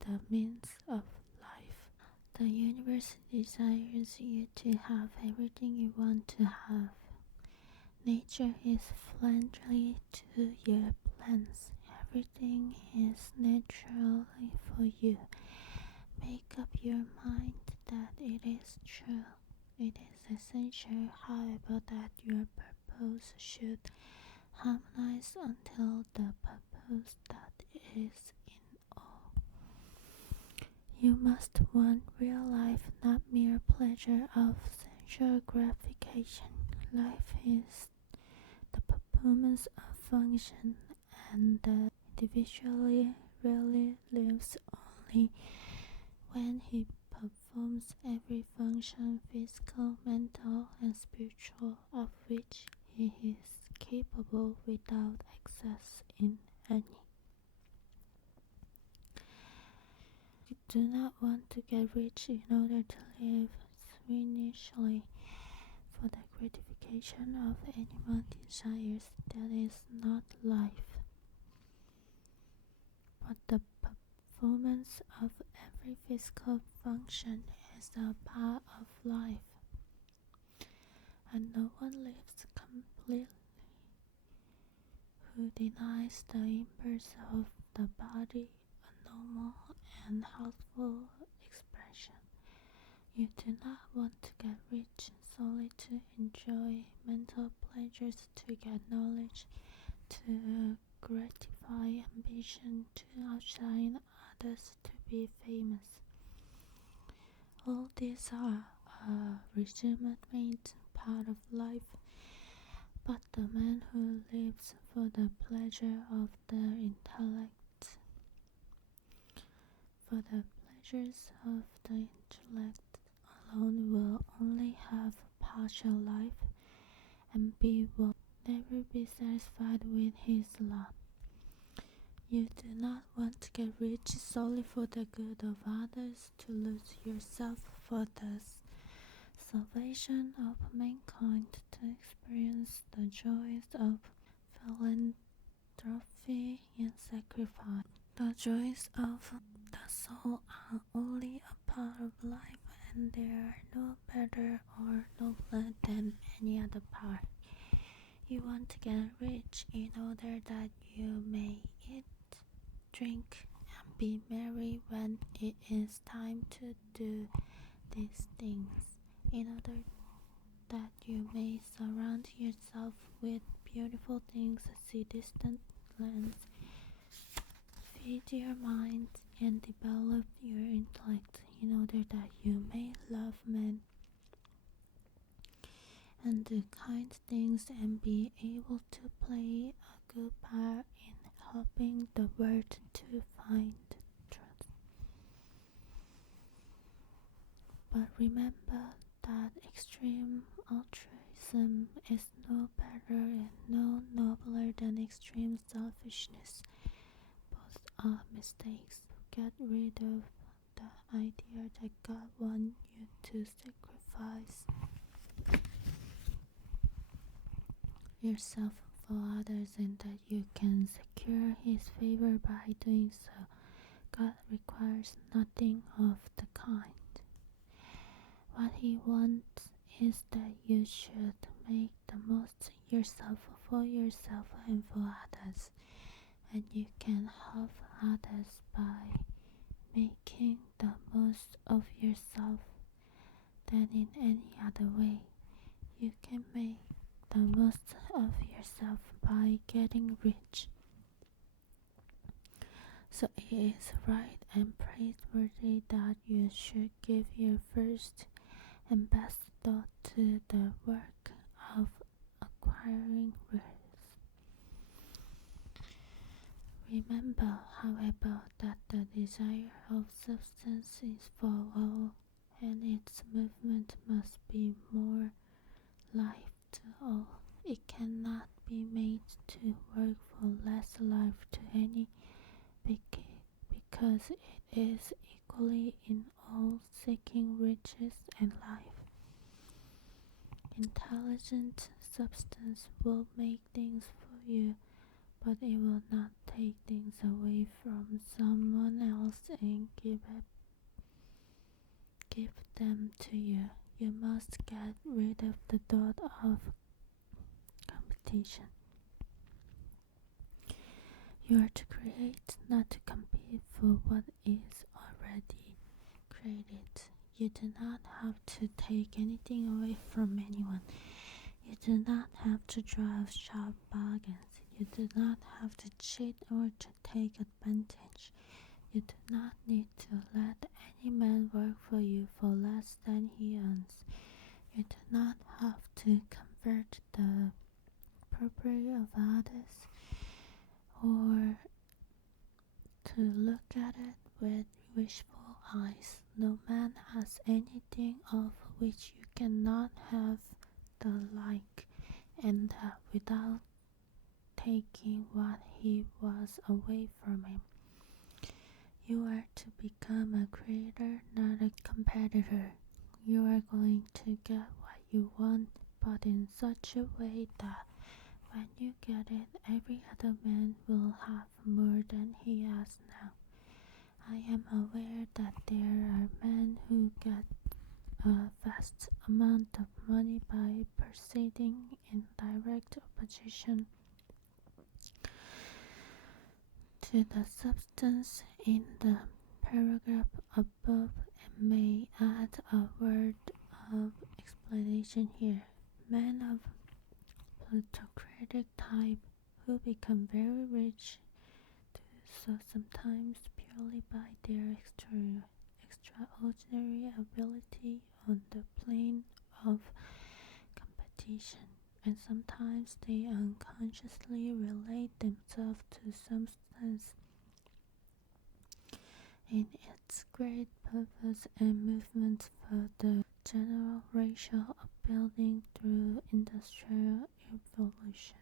the means of life, the universe desires you to have everything you want to have. Nature is friendly to your plans. Everything is naturally for you. Make up your mind that it is true. It is essential, however, that your purpose should harmonize until the purpose that is in all. You must want real life, not mere pleasure of sensual gratification. Life is the performance of function, and the individual really lives only when he performs every function, physical, mental, and spiritual, of which he is capable without excess in any. You do not want to get rich in order to live swanishly for the gratification of animal desires that is not life, but the performance of every physical function is a part of life, and no one lives completely who denies the impulse of the body a normal and healthful expression. You do not want to get rich solely to enjoy mental pleasures, to get knowledge, to gratify ambition, to outshine others, to be famous. All these are a legitimate part of life, but the man who lives for the pleasure of the intellect, for the pleasures of the intellect alone, will only have a partial life and will never be satisfied with his lot. You do not want to get rich solely for the good of others, to lose yourself for the salvation of mankind, to experience the joys of philanthropy and sacrifice. The joys of the soul are only a part of life, and they are no better or nobler than any other part. You want to get rich in order that you may eat, drink, and be merry when it is time to do these things, in order that you may surround yourself with beautiful things, see distant lands, feed your mind, and develop your intellect, in order that you may love men and do kind things and be able to play a good part in helping the world to find truth. But remember that extreme altruism is no better and no nobler than extreme selfishness. Both are mistakes. Get rid of the idea that God wants you to sacrifice yourself for others and that you can secure His favor by doing so. God requires nothing of the kind. What He wants is that you should make the most yourself for yourself and for others, and you can help others by making the most of yourself than in any other way. You can make the most of yourself by getting rich. So it is right and praiseworthy that you should give your first and best thought to the work of acquiring riches. Remember, however, that the desire of substance is for all, and its movement must be more life to all. It cannot be made to work for less life to any, because it is equally in all seeking riches and life. Intelligent substance will make things for you, but it will not take things away from someone else and give them to you. You must get rid of the thought of competition. You are to create, not to compete for what is already created. You do not have to take anything away from anyone. You do not have to drive sharp bargains. You do not have to cheat or to take advantage. You do not need to let any man work for you for less than he earns. You do not have to convert the property of others or to look at it with wishful eyes. No man has anything of which you cannot have the like, and that without taking what he was away from him. You are to become a creator, not a competitor. You are going to get what you want but in such a way that when you get it, every other man will have more than he has now. I am aware that there are men who get a vast amount of money by proceeding in direct opposition to the substance in the paragraph above, and may add a word of explanation here. Men of plutocratic type who become very rich do so sometimes purely by their extraordinary ability on the plane of competition, and sometimes they unconsciously relate themselves to substance in its great purpose and movement for the general ratio of building through industrial evolution.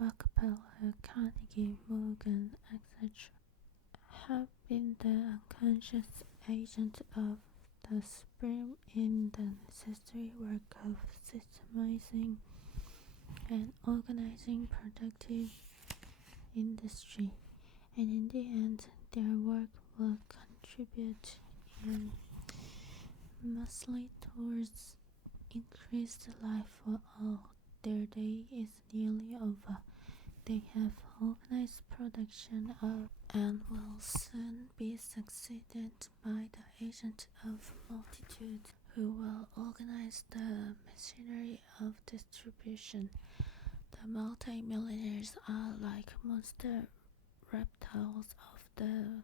Rockefeller, Carnegie, Morgan, etc. have been the unconscious agent of the spring in the necessary work of systemizing and organizing productive industry, and in the end their work will contribute immensely towards increased life for all. Their day is nearly over. They have organized production of and will soon be succeeded by the agent of multitudes who will organize the machinery of distribution. The multimillionaires are like monster reptiles of the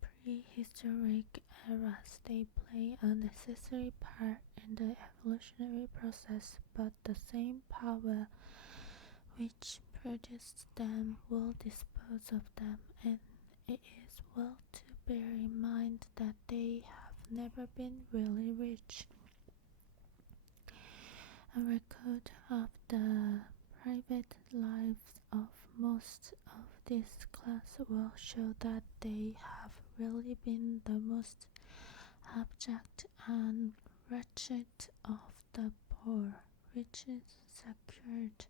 prehistoric eras. They play a necessary part in the evolutionary process, but the same power which produced them will dispose of them, and it is well to bear in mind that they have never been really rich. A record of the private lives of most of this class will show that they have really been the most abject and wretched of the poor. Riches secured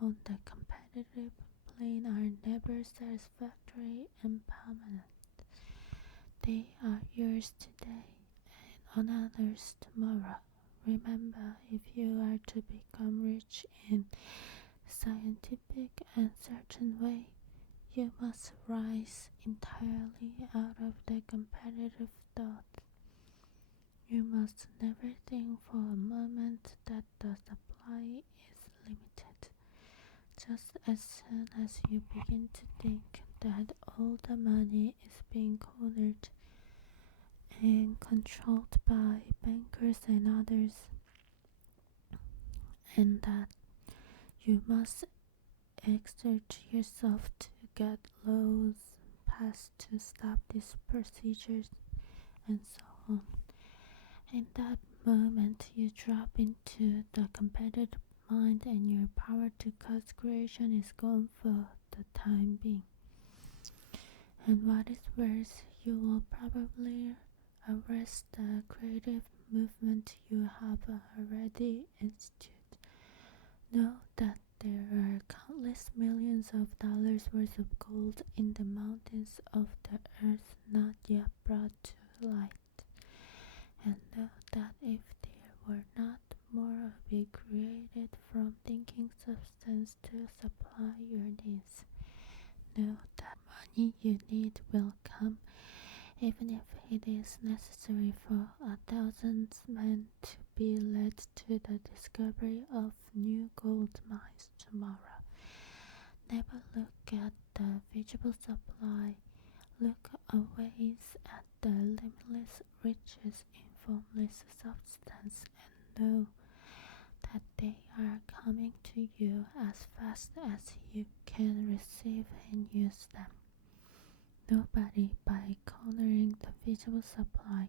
on the competitive plane are never satisfactory and permanent. They are yours today and another's tomorrow. Remember, if you are to become rich in scientific and certain way, you must rise entirely out of the competitive thought. You must never think for a moment that the supply is limited. Just as soon as you begin to think that all the money is being cornered and controlled by bankers and others, and that you must exert yourself to get laws passed to stop these procedures, and so on. In that moment you drop into the competitive mind, and your power to cause creation is gone for the time being. And what is worse, you will probably arrest the creative movement you have already instituted. Know that there are countless millions of dollars worth of gold in the mountains of the earth not yet brought to light. And know that if there were not more of it created from thinking substance to supply your needs, know that money you need will come, even if it is necessary for 1,000 men to be led to the discovery of new gold mines tomorrow. Never look at the visible supply. Look always at the limitless riches in formless substance, and know that they are coming to you as fast as you can receive and use them. Nobody, by cornering the visible supply,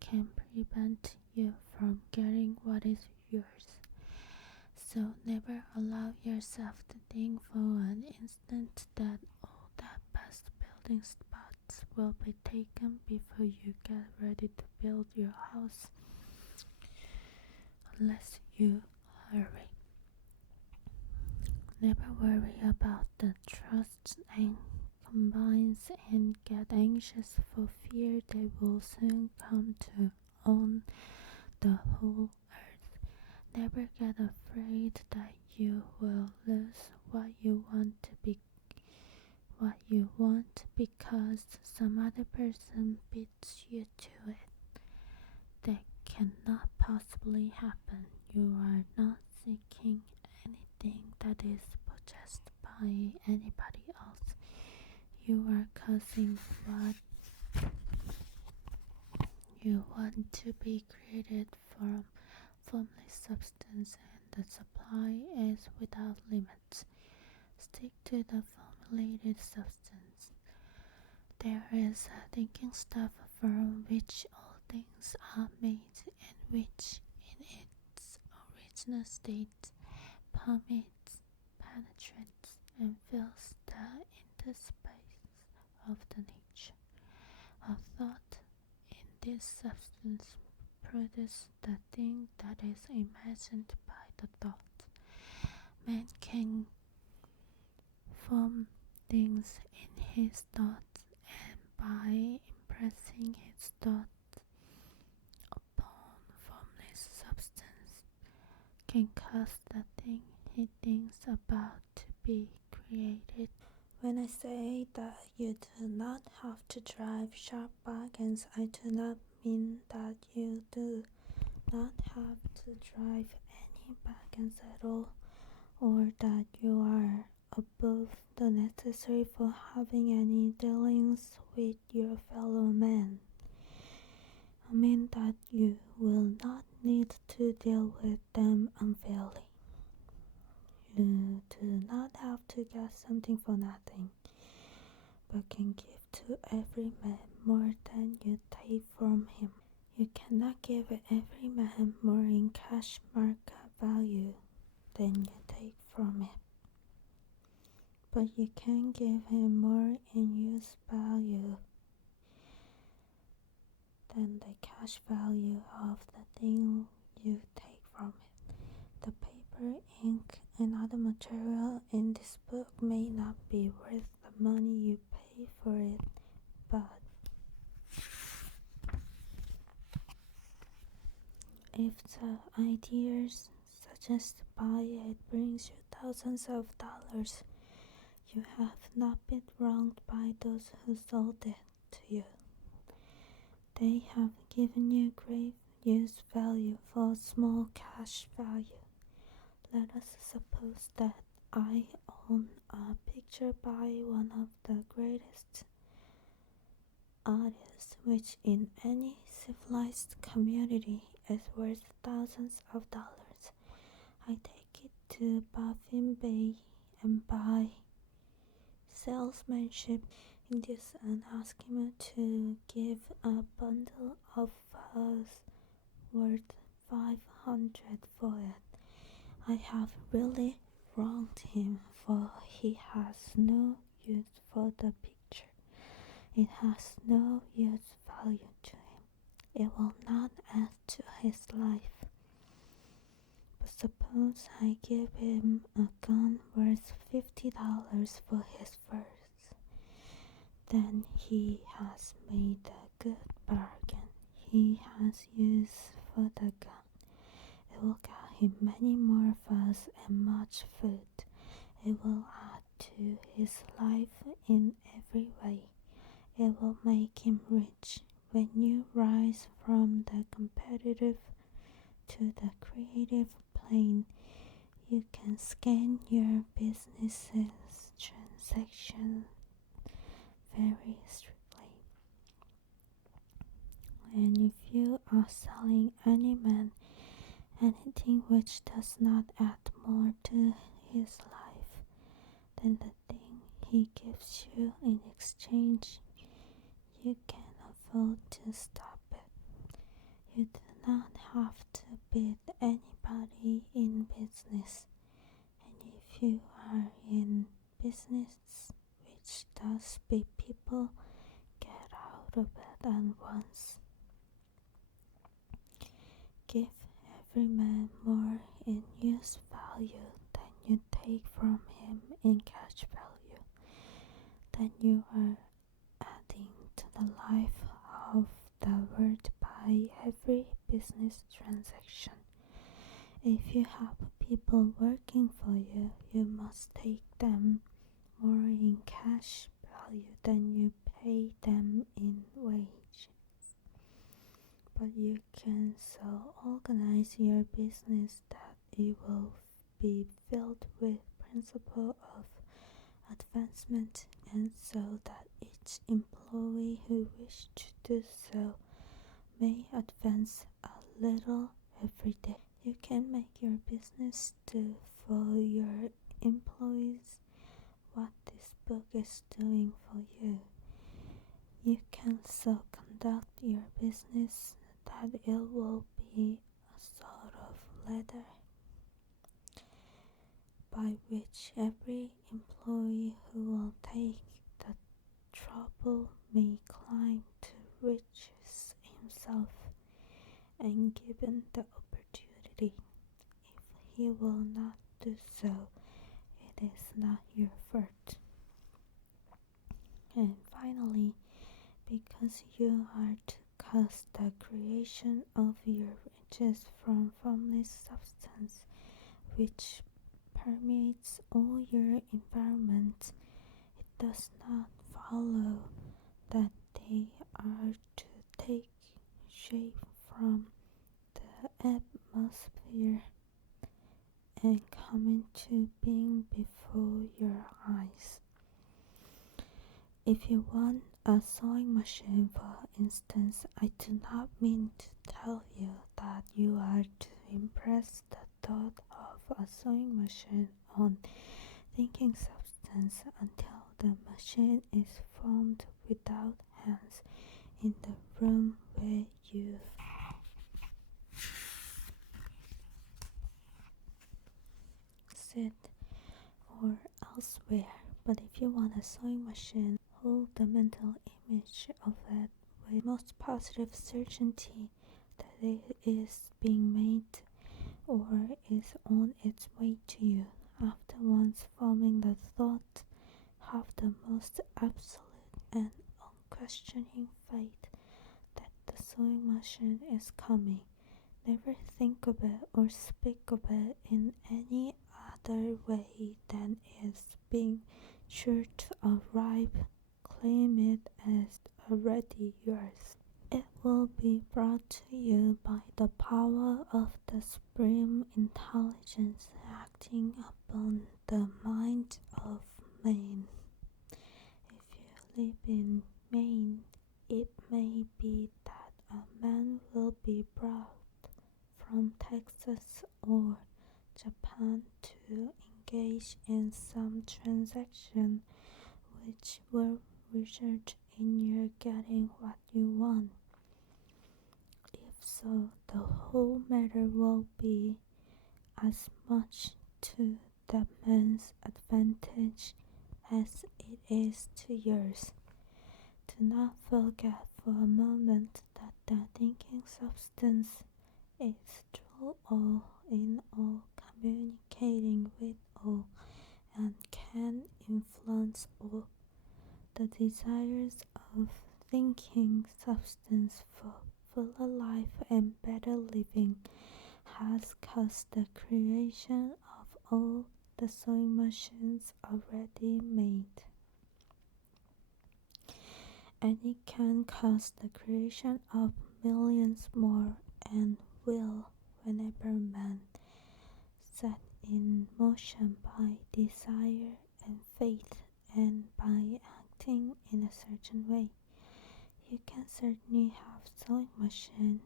can prevent you from getting what is yours. So never allow yourself to think for an instant that all the best building spots will be taken before you get ready to build your house. unless you hurry. Never worry about the trust and combines and get anxious for fear they will soon come to own the whole earth. Never get afraid that you will lose what you want because some other person beats you to it. That cannot possibly happen. You are not seeking anything that is possessed by anybody else. You are causing what you want to be created from formless substance, and the supply is without limits. Stick to the formulated substance. There is a thinking stuff from which all things are made, and which, in its original state, permeates, penetrates, and fills the interspace of the nature. A thought in this substance produces the thing that is imagined by the thought. Man can form things in his thoughts, and by impressing his thoughts upon formless substance, can cause the thing he thinks about to be created. When I say that you do not have to drive sharp bargains, I do not mean that you do not have to drive any bargains at all, or that you are above the necessary for having any dealings with your fellow man. I mean that you will not need to deal with them unfairly. You do not have to get something for nothing, but can give to every man more than you take from him. You cannot give every man more in cash market value than you take from him, but you can give him more in use value than the cash value of the thing you take from it. The paper, ink, and other material in this book may not be worth the money you pay for it, but if the ideas suggested by it brings you thousands of dollars, you have not been wronged by those who sold it to you. They have given you great use value for small cash value. Let us suppose that I own a picture by one of the greatest artists, which in any civilized community is worth thousands of dollars. I take it to Baffin Bay and by salesmanship induce and ask him to give a bundle of furs worth $500 for it. I have really wronged him, for he has no use for the picture. It has no use value to him. It will not add to his life. But suppose I give him a gun worth $50 for his furs. Then he has made a good bargain. He has use for the gun. It will get him many more furs and much food. It will add to his life in every way. It will make him rich. When you rise from the competitive to the creative plane, you can scan your business's transactions very strictly. And if you are selling any man anything which does not add more to his life than the thing he gives you in exchange, you can afford to stop it. You do not have to beat anybody in business, and if you are in business which does beat people, get out of it at once. Give every man more in use value than you take from him in cash value, then you are adding to the life of the world by every business transaction. If you have people working for you, you must take them more in cash value than you pay them in wage. But you can so organize your business that it will be filled with principle of advancement, and so that each employee who wishes to do so may advance a little every day. You can make your business do for your employees what this book is doing for you. You can so conduct your business that it will be a sort of ladder by which every employee who will take the trouble may climb to riches himself, and given the opportunity. If he will not do so, it is not your fault. And finally, because you are to cause the creation of your riches from formless substance, which permeates all your environment, it does not follow that they are to take shape from the atmosphere and come into being before your eyes. If you want a sewing machine, for instance, I do not mean to tell you that you are to impress the thought of a sewing machine on thinking substance until the machine is formed without hands in the room where you sit or elsewhere. But if you want a sewing machine, hold the mental image of it with most positive certainty that it is being made or is on its way to you. After once forming the thought, have the most absolute and unquestioning faith that the sewing machine is coming. Never think of it or speak of it in any other way than its being sure to arrive. Claim it as already yours. It will be brought to you by the power of the supreme intelligence acting upon the mind of man. If you live in Maine, it may be that a man will be brought from Texas or Japan to engage in some transaction which will result in your getting what you want. If so, the whole matter will be as much to the man's advantage as it is to yours. Do not forget for a moment that the thinking substance is through all, in all, communicating with all, and can influence all. The desires of thinking substance for fuller life and better living has caused the creation of all the sewing machines already made. And it can cause the creation of millions more, and will, whenever man set in motion by desire and faith and by acting in a certain way. You can certainly have sewing machine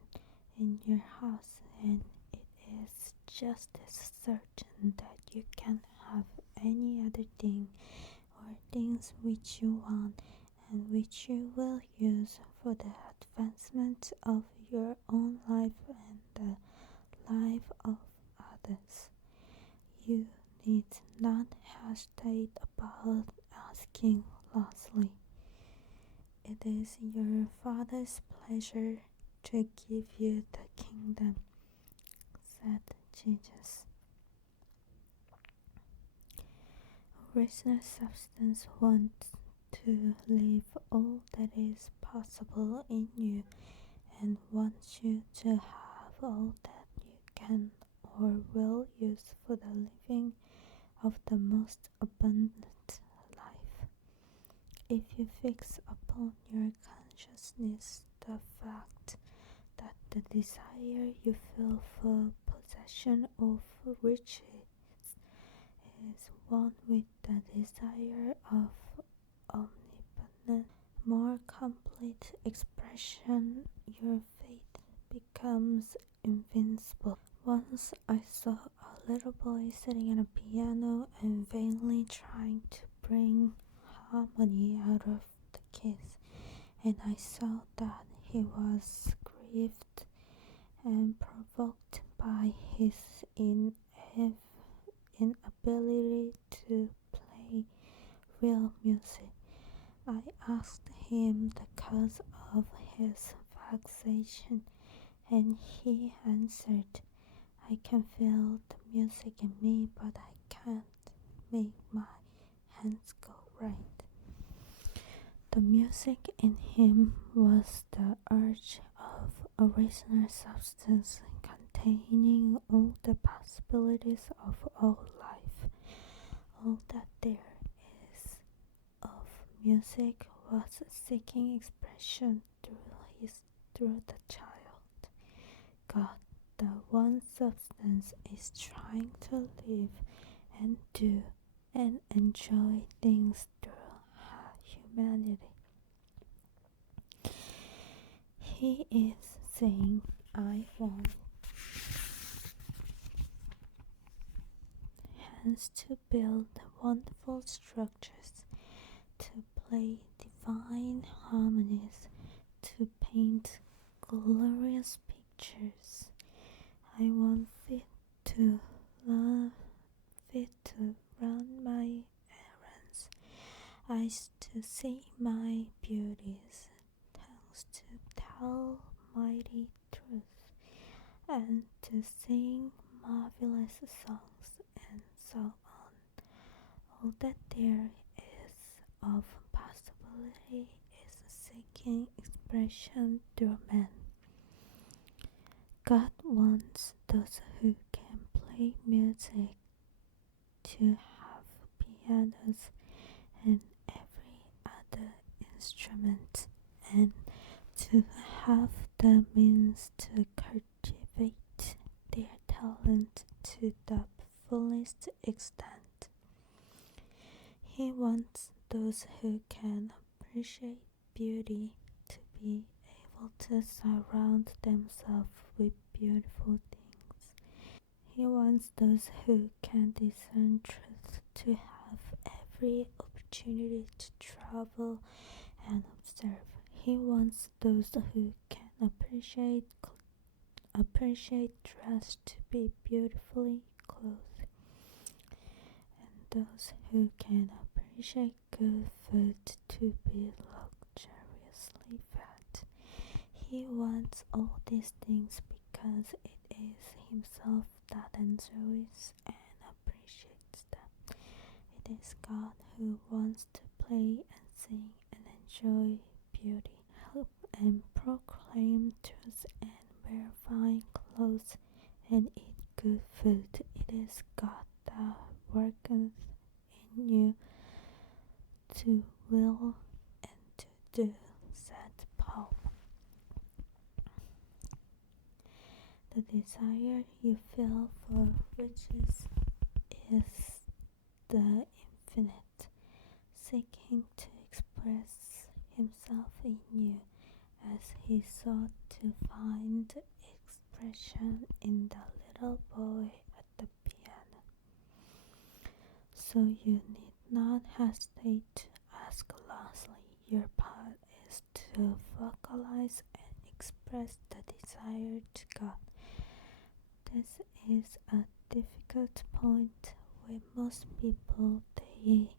in your house, and it is just as certain that you can have any other thing or things which you want and which you will use for the advancement of your own life and the life of others. You need not hesitate about asking lastly. It is your Father's pleasure to give you the kingdom, said Jesus. Original substance wants to live all that is possible in you and wants you to have all that you can or will use for the living of the most abundant life. If you fix upon your consciousness the fact that the desire you feel for possession of riches is one with the desire of omnipotent, more complete expression, your faith becomes invincible. Once I saw a little boy sitting at a piano and vainly trying to bring harmony out of the keys, and I saw that he was grieved and provoked by his inability to play real music. I asked him the cause of his vexation, and he answered, "I can feel the music in me, but I can't make my hands go right." The music in him was the urge of original substance containing all the possibilities of all life. All that there is of music was seeking expression through the child. God, the one substance, is trying to live and do and enjoy things through humanity. He is saying, "I want hands to build wonderful structures, to play divine harmonies, to paint glorious pictures. I want feet to run my errands, eyes to see my beauties, tongues to tell mighty truths, and to sing marvelous songs, and so on. All that there is of possibility is seeking expression through man. God wants those who can play music to have pianos and every other instrument, and to have the means to cultivate their talent to the fullest extent. He wants those who can appreciate beauty to be able to surround themselves with beautiful things. He wants those who can discern truth to have every opportunity to travel and observe. He wants those who can appreciate dress to be beautifully clothed, and those who can appreciate good food to be luxuriously fed. He wants all these things because it is himself that enjoys and appreciates them. It is God who wants to play and sing and enjoy beauty, help and proclaim truth and wear fine clothes and eat good food. It is God that worketh in you to will and to do, said Paul. The desire you feel for riches is the infinite, seeking to express himself in you as he sought to find expression in the little boy at the piano. So you need not hesitate to ask lastly. Your part is to vocalize and express the desire to God. This is a difficult point with most people. They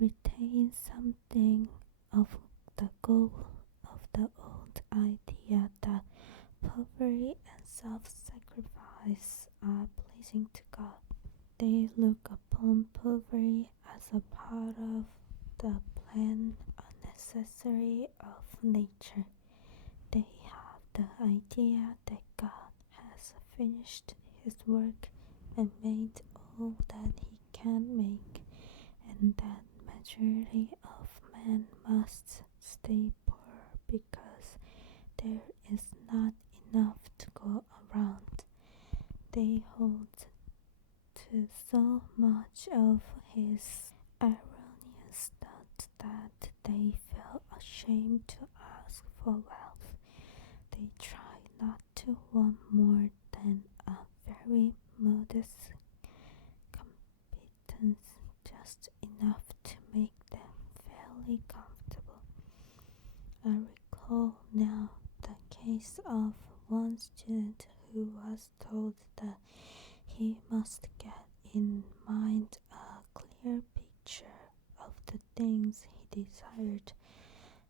retain something of the goal of the old idea that poverty and self-sacrifice are finished his work and made all that he can make, and that majority of men must stay poor because there is not enough to go around. They hold to so much of his erroneous thought that they feel ashamed to ask for wealth. They try not to want more than a very modest competence, just enough to make them fairly comfortable. I recall now the case of one student who was told that he must get in mind a clear picture of the things he desired,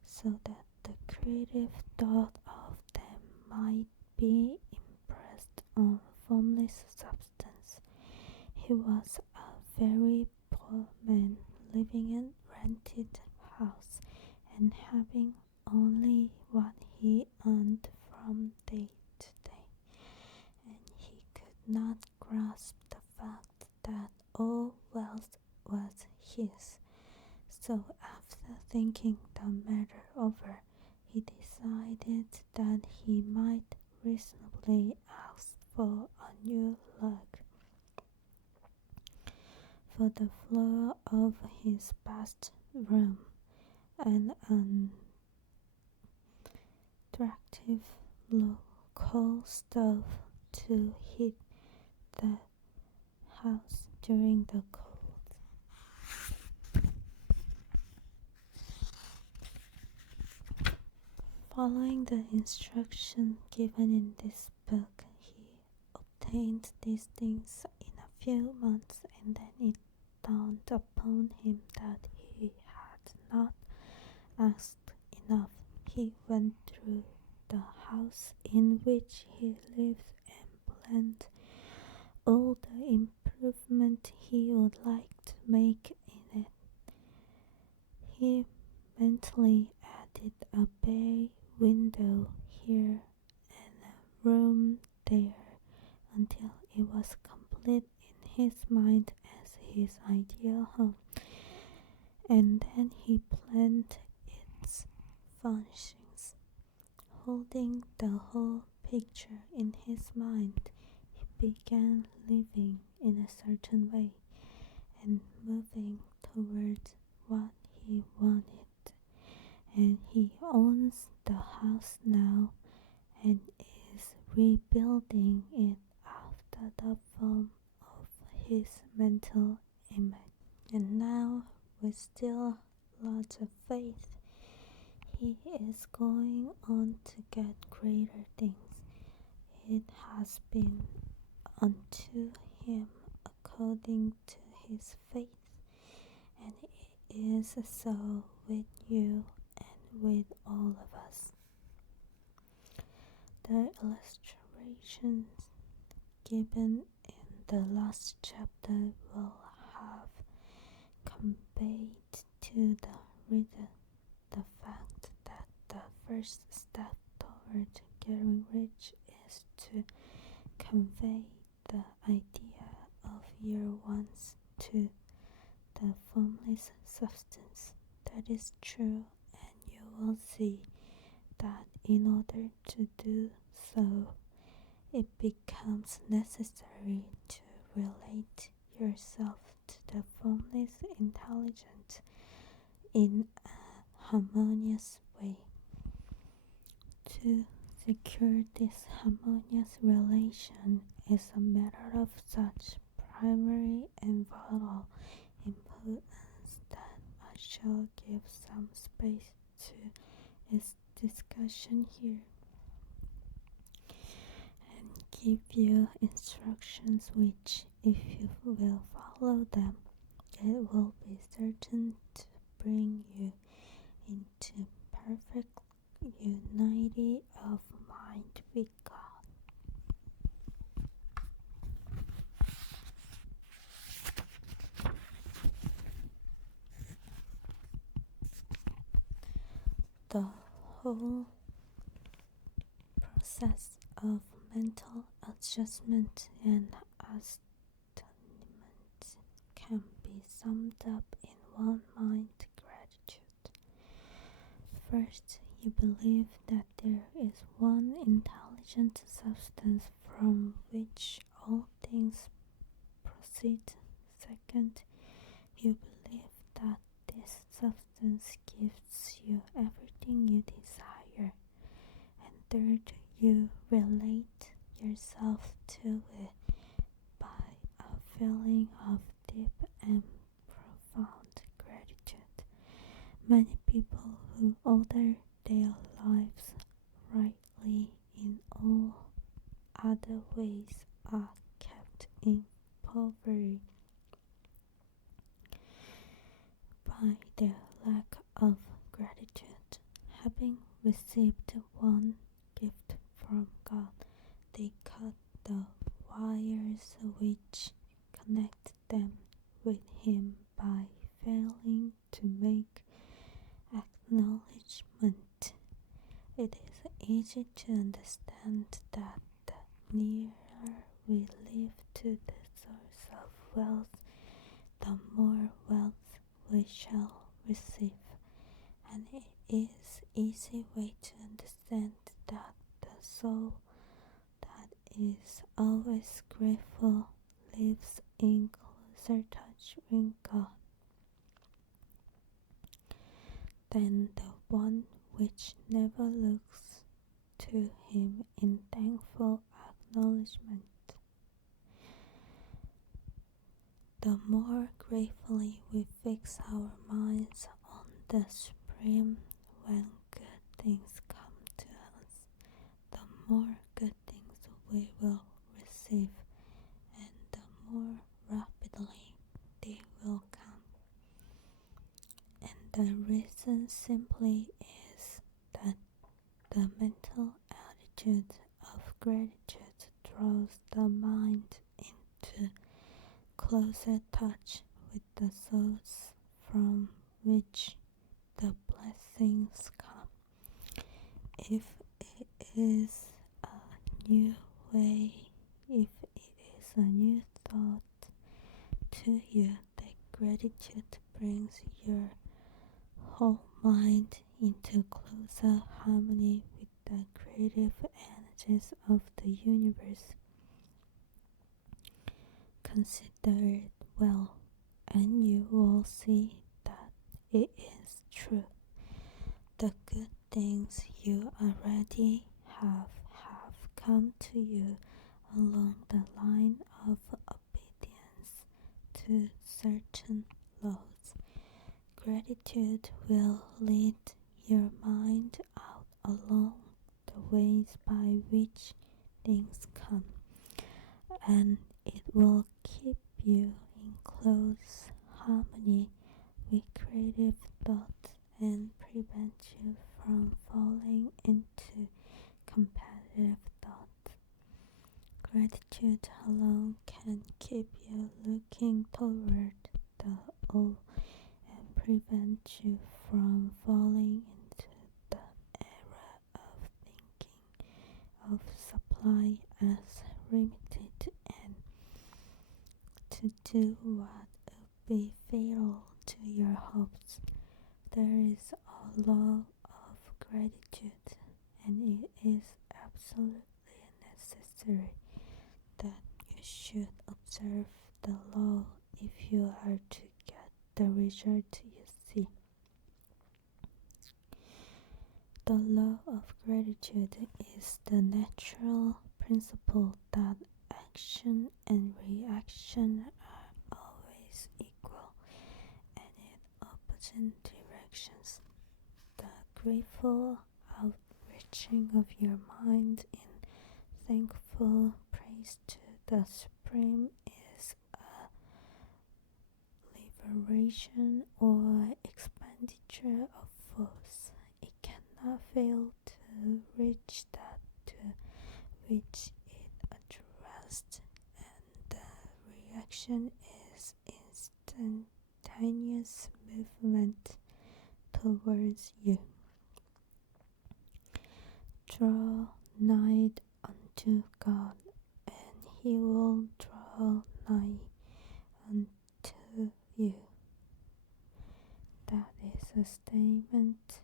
so that the creative thought of them might be impressed on formless substance. He was a very poor man, living in a rented house and having only what he earned from day to day, and he could not grasp the fact that all wealth was his. So after thinking the matter over, he decided that he might reasonably ask for a new rug for the floor of his bathroom and an attractive local stove to heat the house during the cold. Following the instructions given in this book, he obtained these things in a few months, and then it dawned upon him that he had not asked enough. He went through the house in which he lived and planned all the improvement he would like to make in it. He mentally added a bay window here and a room there until it was complete in his mind as his ideal home, and then he planned its furnishings. Holding the whole picture in his mind, he began living in a certain way and moving towards what he wanted, and he owns the house now and is rebuilding it after the form of his mental image. And now, with still lots of faith, he is going on to get greater things. It has been unto him according to his faith, and it is so with you and with all of us. The illustrations given in the last chapter will have conveyed to the reader the fact that the first step toward getting rich is to convey the idea of your wants to the formless substance. That is true, and you will see that in order to do so, it becomes necessary to relate yourself to the formless intelligence in a harmonious way. To secure this harmonious relation is a matter of such primary and vital importance that I shall give some space to its discussion here and give you instructions which, if you will follow them, it will be certain to bring you into perfect unity of mind with God. The whole process of mental adjustment and astonishment can be summed up in one mind: gratitude. First, you believe that there is one intelligent substance from which all things proceed. Second, you believe that this substance gives you everything you desire. And third, you relate yourself to it by a feeling of deep and profound gratitude. Many people who order their lives rightly in all other ways are kept in poverty by their lack of gratitude. Having received one gift from God, they cut the wires which connect them with Him by failing to make acknowledgement. It is easy to understand that the nearer we live to the source of wealth, the more wealth we shall receive. And it is easy way to understand that the soul that is always grateful lives in closer touch with God than the one which never looks to Him in thankful acknowledgement. The more gratefully we fix our minds on the Supreme when good things come to us, the more good things we will receive, and the more rapidly they will come. And the reason simply is that the mental attitude of gratitude draws the mind into closer touch with the source from which the blessings come. If it is a new way, if it is a new thought to you, that gratitude brings your whole mind into closer harmony with the creative energies of the universe. Consider it well, and you will see that it is true. The good things you already have come to you along the line of obedience to certain laws. Gratitude will lead your mind out along the ways by which things come, and it will keep you in close harmony with creative thought and prevent you from falling into competitive thought. Gratitude alone can keep you looking toward the all and prevent you from falling into the error of thinking of supply as limited and to do what would be fatal to your hopes. There is a law of gratitude, and it is absolutely necessary that you should observe the law if you are to get the result you seek. The law of gratitude is the natural principle that action and reaction are always equal and in opposite directions. The grateful outreaching of your mind in thankful praise to the Supreme is a liberation or expenditure of force. It cannot fail to reach that to which it addressed, and the reaction is instantaneous movement towards you. Draw nigh unto God, he will draw nigh unto you. That is a statement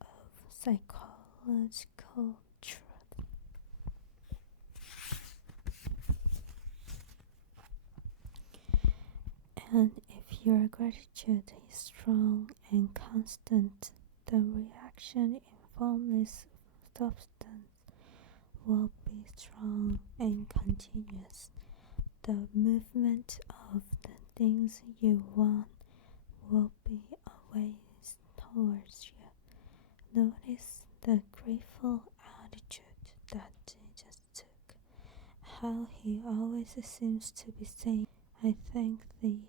of psychological truth. And if your gratitude is strong and constant, the reaction in formless substance will be strong and continuous. The movement of the things you want will be always towards you. Notice the grateful attitude that Jesus took, how he always seems to be saying, I thank thee,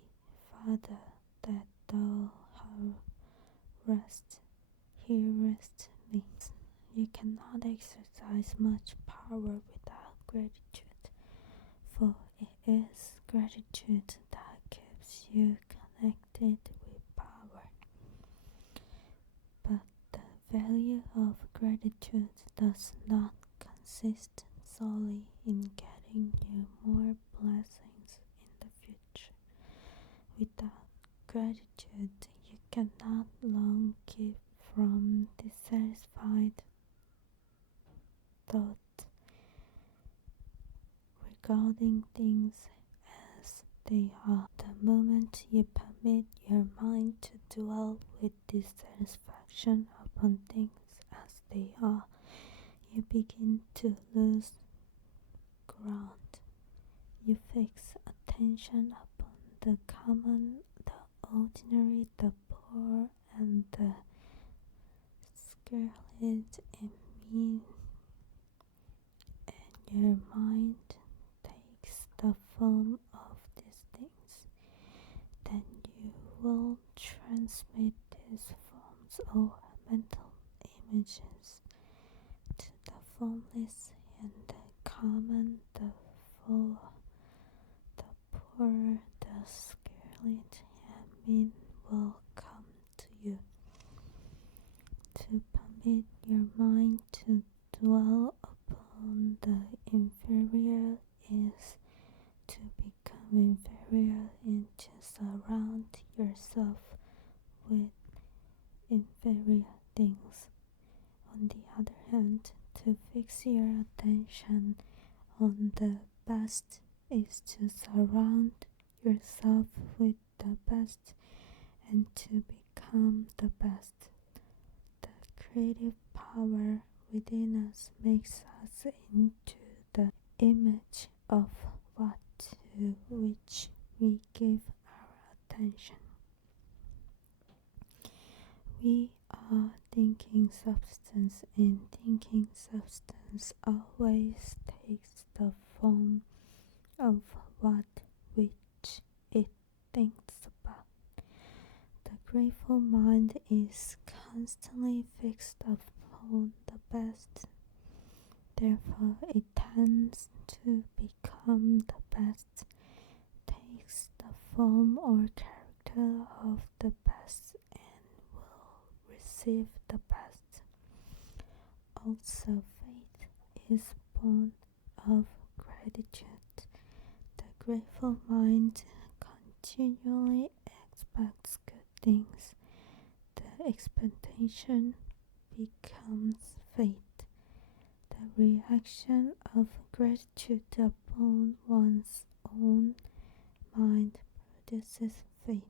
Father, that thou hearest me. You cannot exercise much power without gratitude, for it is gratitude that keeps you connected with power. But the value of gratitude does not consist solely in getting you more blessings in the future. Without gratitude, you cannot long keep from dissatisfied thought regarding things as they are. The moment you permit your mind to dwell with dissatisfaction upon things as they are, you begin to lose ground. You fix attention upon the common, the ordinary, the poor, and the scarlet and mean, and your mind takes the form of these things. Then you will transmit these forms or mental images to the formless and the common, the full, the poor, the scarlet and mean will come to you. To permit your mind to dwell upon the inferior is to become inferior and to surround yourself with inferior things. On the other hand, to fix your attention on the best is to surround yourself with the best and to become the best. The creative power within us makes us into the image of what to which we give our attention. We are thinking substance, and thinking substance always takes the form of what which it thinks about. The grateful mind is constantly fixed upon the best. Therefore, it tends to become the best, takes the form or character of the best, and will receive the best. Also, faith is born of gratitude. The grateful mind continually expects good things. The expectation becomes faith. The reaction of gratitude upon one's own mind produces faith.